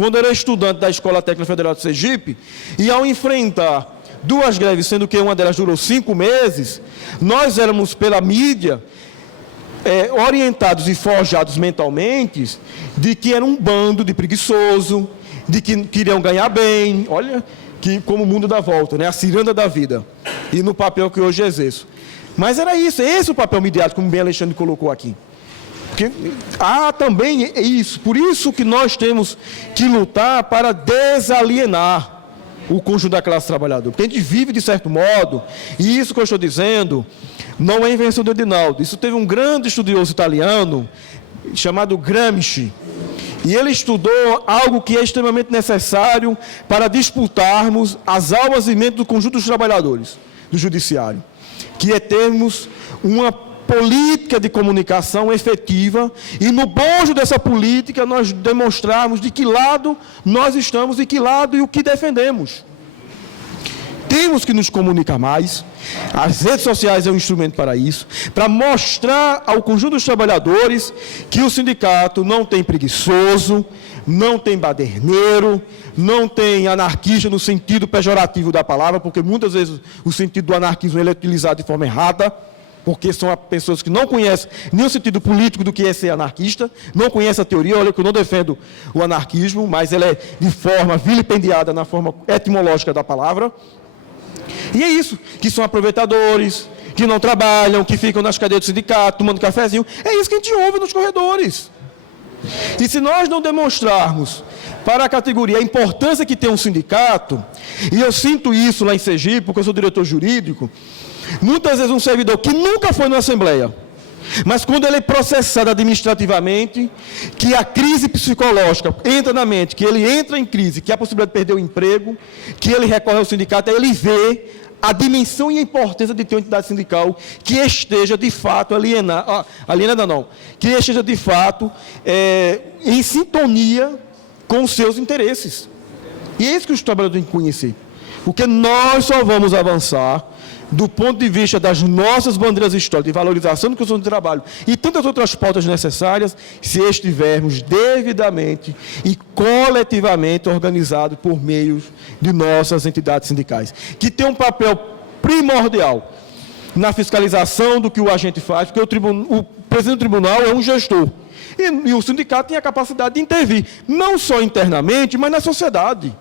quando era estudante da Escola Técnica Federal de Sergipe, e ao enfrentar 2 greves, sendo que uma delas durou 5 meses, nós éramos, pela mídia, orientados e forjados mentalmente de que era um bando de preguiçoso, de que queriam ganhar bem, olha como o mundo dá volta, né? A ciranda da vida, e no papel que hoje exerço. Mas era isso, esse é o papel midiático, como bem Alexandre colocou aqui. Porque há também isso, por isso que nós temos que lutar para desalienar o conjunto da classe trabalhadora. Porque a gente vive de certo modo, e isso que eu estou dizendo não é invenção do Edinaldo. Isso teve um grande estudioso italiano, chamado Gramsci, e ele estudou algo que é extremamente necessário para disputarmos as almas e mentes do conjunto dos trabalhadores do judiciário, que é termos uma política de comunicação efetiva e, no bojo dessa política, nós demonstrarmos de que lado nós estamos e que lado e o que defendemos. Temos que nos comunicar mais. As redes sociais é um instrumento para isso, para mostrar ao conjunto dos trabalhadores que o sindicato não tem preguiçoso, não tem baderneiro, não tem anarquista no sentido pejorativo da palavra, porque muitas vezes o sentido do anarquismo ele é utilizado de forma errada, porque são pessoas que não conhecem nem o sentido político do que é ser anarquista, não conhecem a teoria. Olha que eu não defendo o anarquismo, mas ela é de forma vilipendiada na forma etimológica da palavra. E é isso, que são aproveitadores, que não trabalham, que ficam nas cadeiras do sindicato, tomando cafezinho. É isso que a gente ouve nos corredores. E se nós não demonstrarmos para a categoria a importância que tem um sindicato, e eu sinto isso lá em Sergipe, porque eu sou diretor jurídico, muitas vezes um servidor que nunca foi na Assembleia, mas quando ele é processado administrativamente, que a crise psicológica entra na mente, que ele entra em crise, que há a possibilidade de perder o emprego, que ele recorre ao sindicato, aí ele vê a dimensão e a importância de ter uma entidade sindical que esteja de fato que esteja de fato em sintonia com os seus interesses. E é isso que os trabalhadores têm que conhecer, porque nós só vamos avançar do ponto de vista das nossas bandeiras históricas, de valorização do consumo de trabalho e tantas outras pautas necessárias, se estivermos devidamente e coletivamente organizados por meio de nossas entidades sindicais, que tem um papel primordial na fiscalização do que o agente faz, porque o presidente do tribunal é um gestor, e o sindicato tem a capacidade de intervir, não só internamente, mas na sociedade.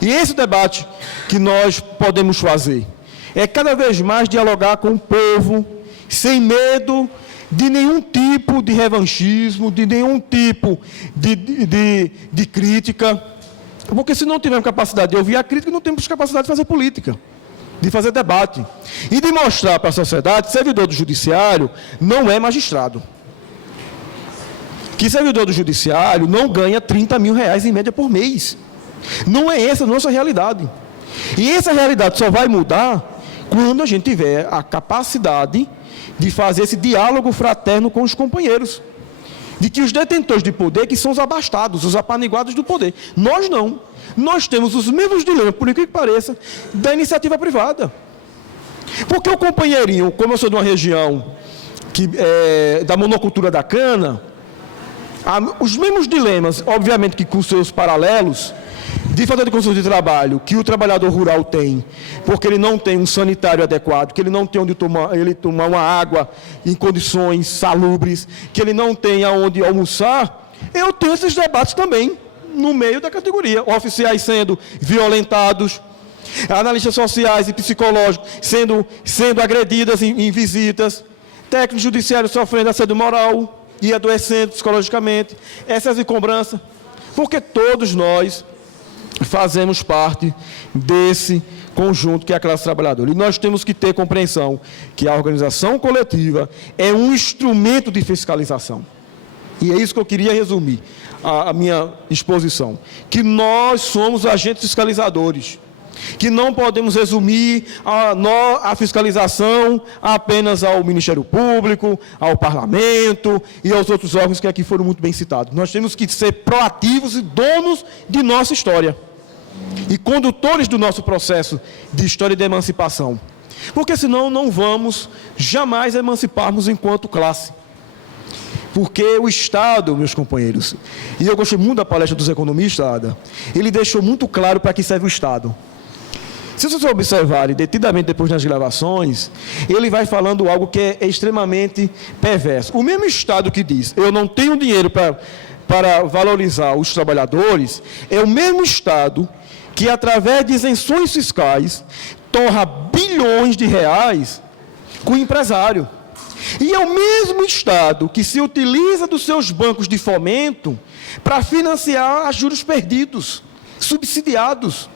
E esse debate que nós podemos fazer é cada vez mais dialogar com o povo, sem medo de nenhum tipo de revanchismo, de nenhum tipo de crítica, porque se não tivermos capacidade de ouvir a crítica, não temos capacidade de fazer política, de fazer debate, e de mostrar para a sociedade que servidor do judiciário não é magistrado, que servidor do judiciário não ganha 30 mil reais em média por mês. Não é essa a nossa realidade. E essa realidade só vai mudar quando a gente tiver a capacidade de fazer esse diálogo fraterno com os companheiros. De que os detentores de poder, que são os abastados, os apaniguados do poder. Nós não. Nós temos os mesmos dilemas, por incrível que pareça, da iniciativa privada. Porque o companheirinho, como eu sou de uma região da monocultura da cana, há os mesmos dilemas, obviamente que com seus paralelos, de falta de condições de trabalho que o trabalhador rural tem, porque ele não tem um sanitário adequado, que ele não tem onde tomar uma água em condições salubres, que ele não tem aonde almoçar. Eu tenho esses debates também no meio da categoria. Oficiais sendo violentados, analistas sociais e psicológicos sendo agredidas em visitas, técnicos judiciários sofrendo assédio moral e adoecendo psicologicamente, excesso de cobrança, porque todos nós fazemos parte desse conjunto que é a classe trabalhadora. E nós temos que ter compreensão que a organização coletiva é um instrumento de fiscalização. E é isso que eu queria resumir a minha exposição. Que nós somos agentes fiscalizadores. Que não podemos resumir a fiscalização apenas ao Ministério Público, ao Parlamento e aos outros órgãos que aqui foram muito bem citados. Nós temos que ser proativos e donos de nossa história e condutores do nosso processo de história e de emancipação, porque senão não vamos jamais emanciparmos enquanto classe. Porque o Estado, meus companheiros, e eu gostei muito da palestra dos economistas, Ada, ele deixou muito claro para que serve o Estado. Se vocês observarem detidamente depois nas gravações, ele vai falando algo que é extremamente perverso. O mesmo Estado que diz, eu não tenho dinheiro para valorizar os trabalhadores, é o mesmo Estado que, através de isenções fiscais, torra bilhões de reais com o empresário. E é o mesmo Estado que se utiliza dos seus bancos de fomento para financiar juros perdidos, subsidiados.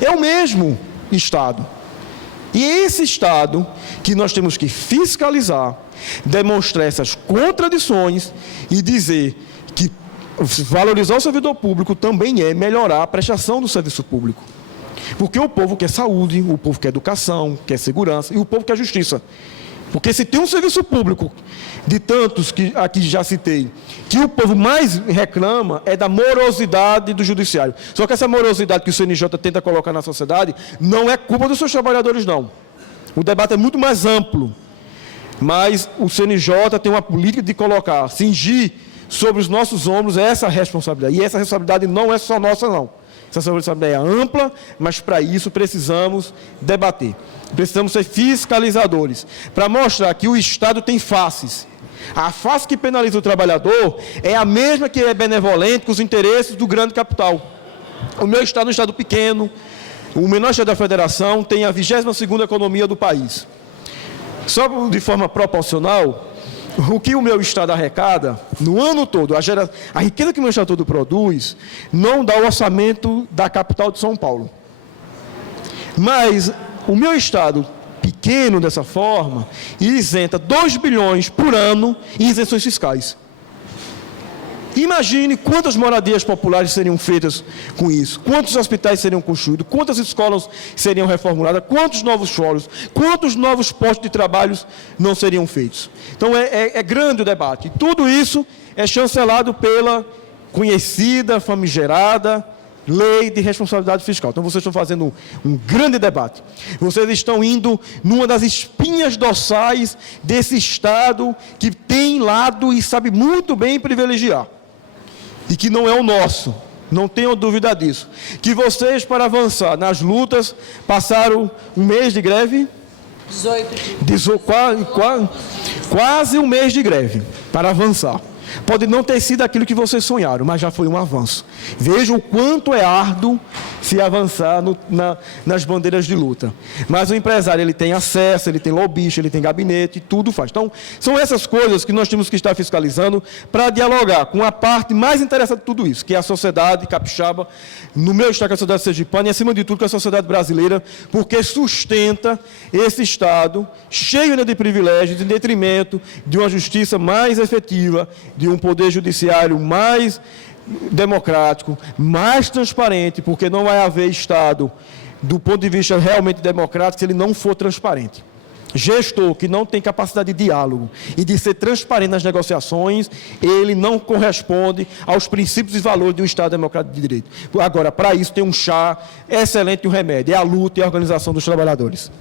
É o mesmo Estado. E é esse Estado que nós temos que fiscalizar, demonstrar essas contradições e dizer que valorizar o servidor público também é melhorar a prestação do serviço público. Porque o povo quer saúde, o povo quer educação, quer segurança e o povo quer justiça. Porque se tem um serviço público, de tantos que aqui já citei, que o povo mais reclama é da morosidade do judiciário. Só que essa morosidade que o CNJ tenta colocar na sociedade não é culpa dos seus trabalhadores, não. O debate é muito mais amplo. Mas o CNJ tem uma política de colocar, cingir sobre os nossos ombros essa responsabilidade. E essa responsabilidade não é só nossa, não. Essa responsabilidade é ampla, mas para isso precisamos debater. Precisamos ser fiscalizadores, para mostrar que o Estado tem faces. A face que penaliza o trabalhador é a mesma que é benevolente com os interesses do grande capital. O meu Estado é um Estado pequeno, o menor Estado da Federação tem a 22ª economia do país. Só de forma proporcional, o que o meu Estado arrecada, no ano todo, a riqueza que o meu Estado todo produz, não dá o orçamento da capital de São Paulo. Mas o meu Estado, pequeno dessa forma, isenta 2 bilhões por ano em isenções fiscais. Imagine quantas moradias populares seriam feitas com isso, quantos hospitais seriam construídos, quantas escolas seriam reformuladas, quantos novos fóruns, quantos novos postos de trabalho não seriam feitos. Então é grande o debate. E tudo isso é chancelado pela conhecida, famigerada Lei de Responsabilidade Fiscal. Então vocês estão fazendo um grande debate. Vocês estão indo numa das espinhas dorsais desse Estado que tem lado e sabe muito bem privilegiar. E que não é o nosso, não tenham dúvida disso. Que vocês, para avançar nas lutas, passaram um mês de greve? 18 dias. Quase um mês de greve, para avançar. Pode não ter sido aquilo que vocês sonharam, mas já foi um avanço. Vejam o quanto é árduo se avançar nas bandeiras de luta. Mas o empresário, ele tem acesso, ele tem lobista, ele tem gabinete, tudo faz. Então, são essas coisas que nós temos que estar fiscalizando para dialogar com a parte mais interessante de tudo isso, que é a sociedade capixaba, no meu estado, que é a sociedade sergipana, e acima de tudo, que é a sociedade brasileira, porque sustenta esse Estado cheio de privilégios, em detrimento de uma justiça mais efetiva, de um poder judiciário mais democrático, mais transparente, porque não vai haver Estado, do ponto de vista realmente democrático, se ele não for transparente. Gestor que não tem capacidade de diálogo e de ser transparente nas negociações, ele não corresponde aos princípios e valores de um Estado democrático de direito. Agora, para isso tem um chá excelente e um remédio, é a luta e a organização dos trabalhadores.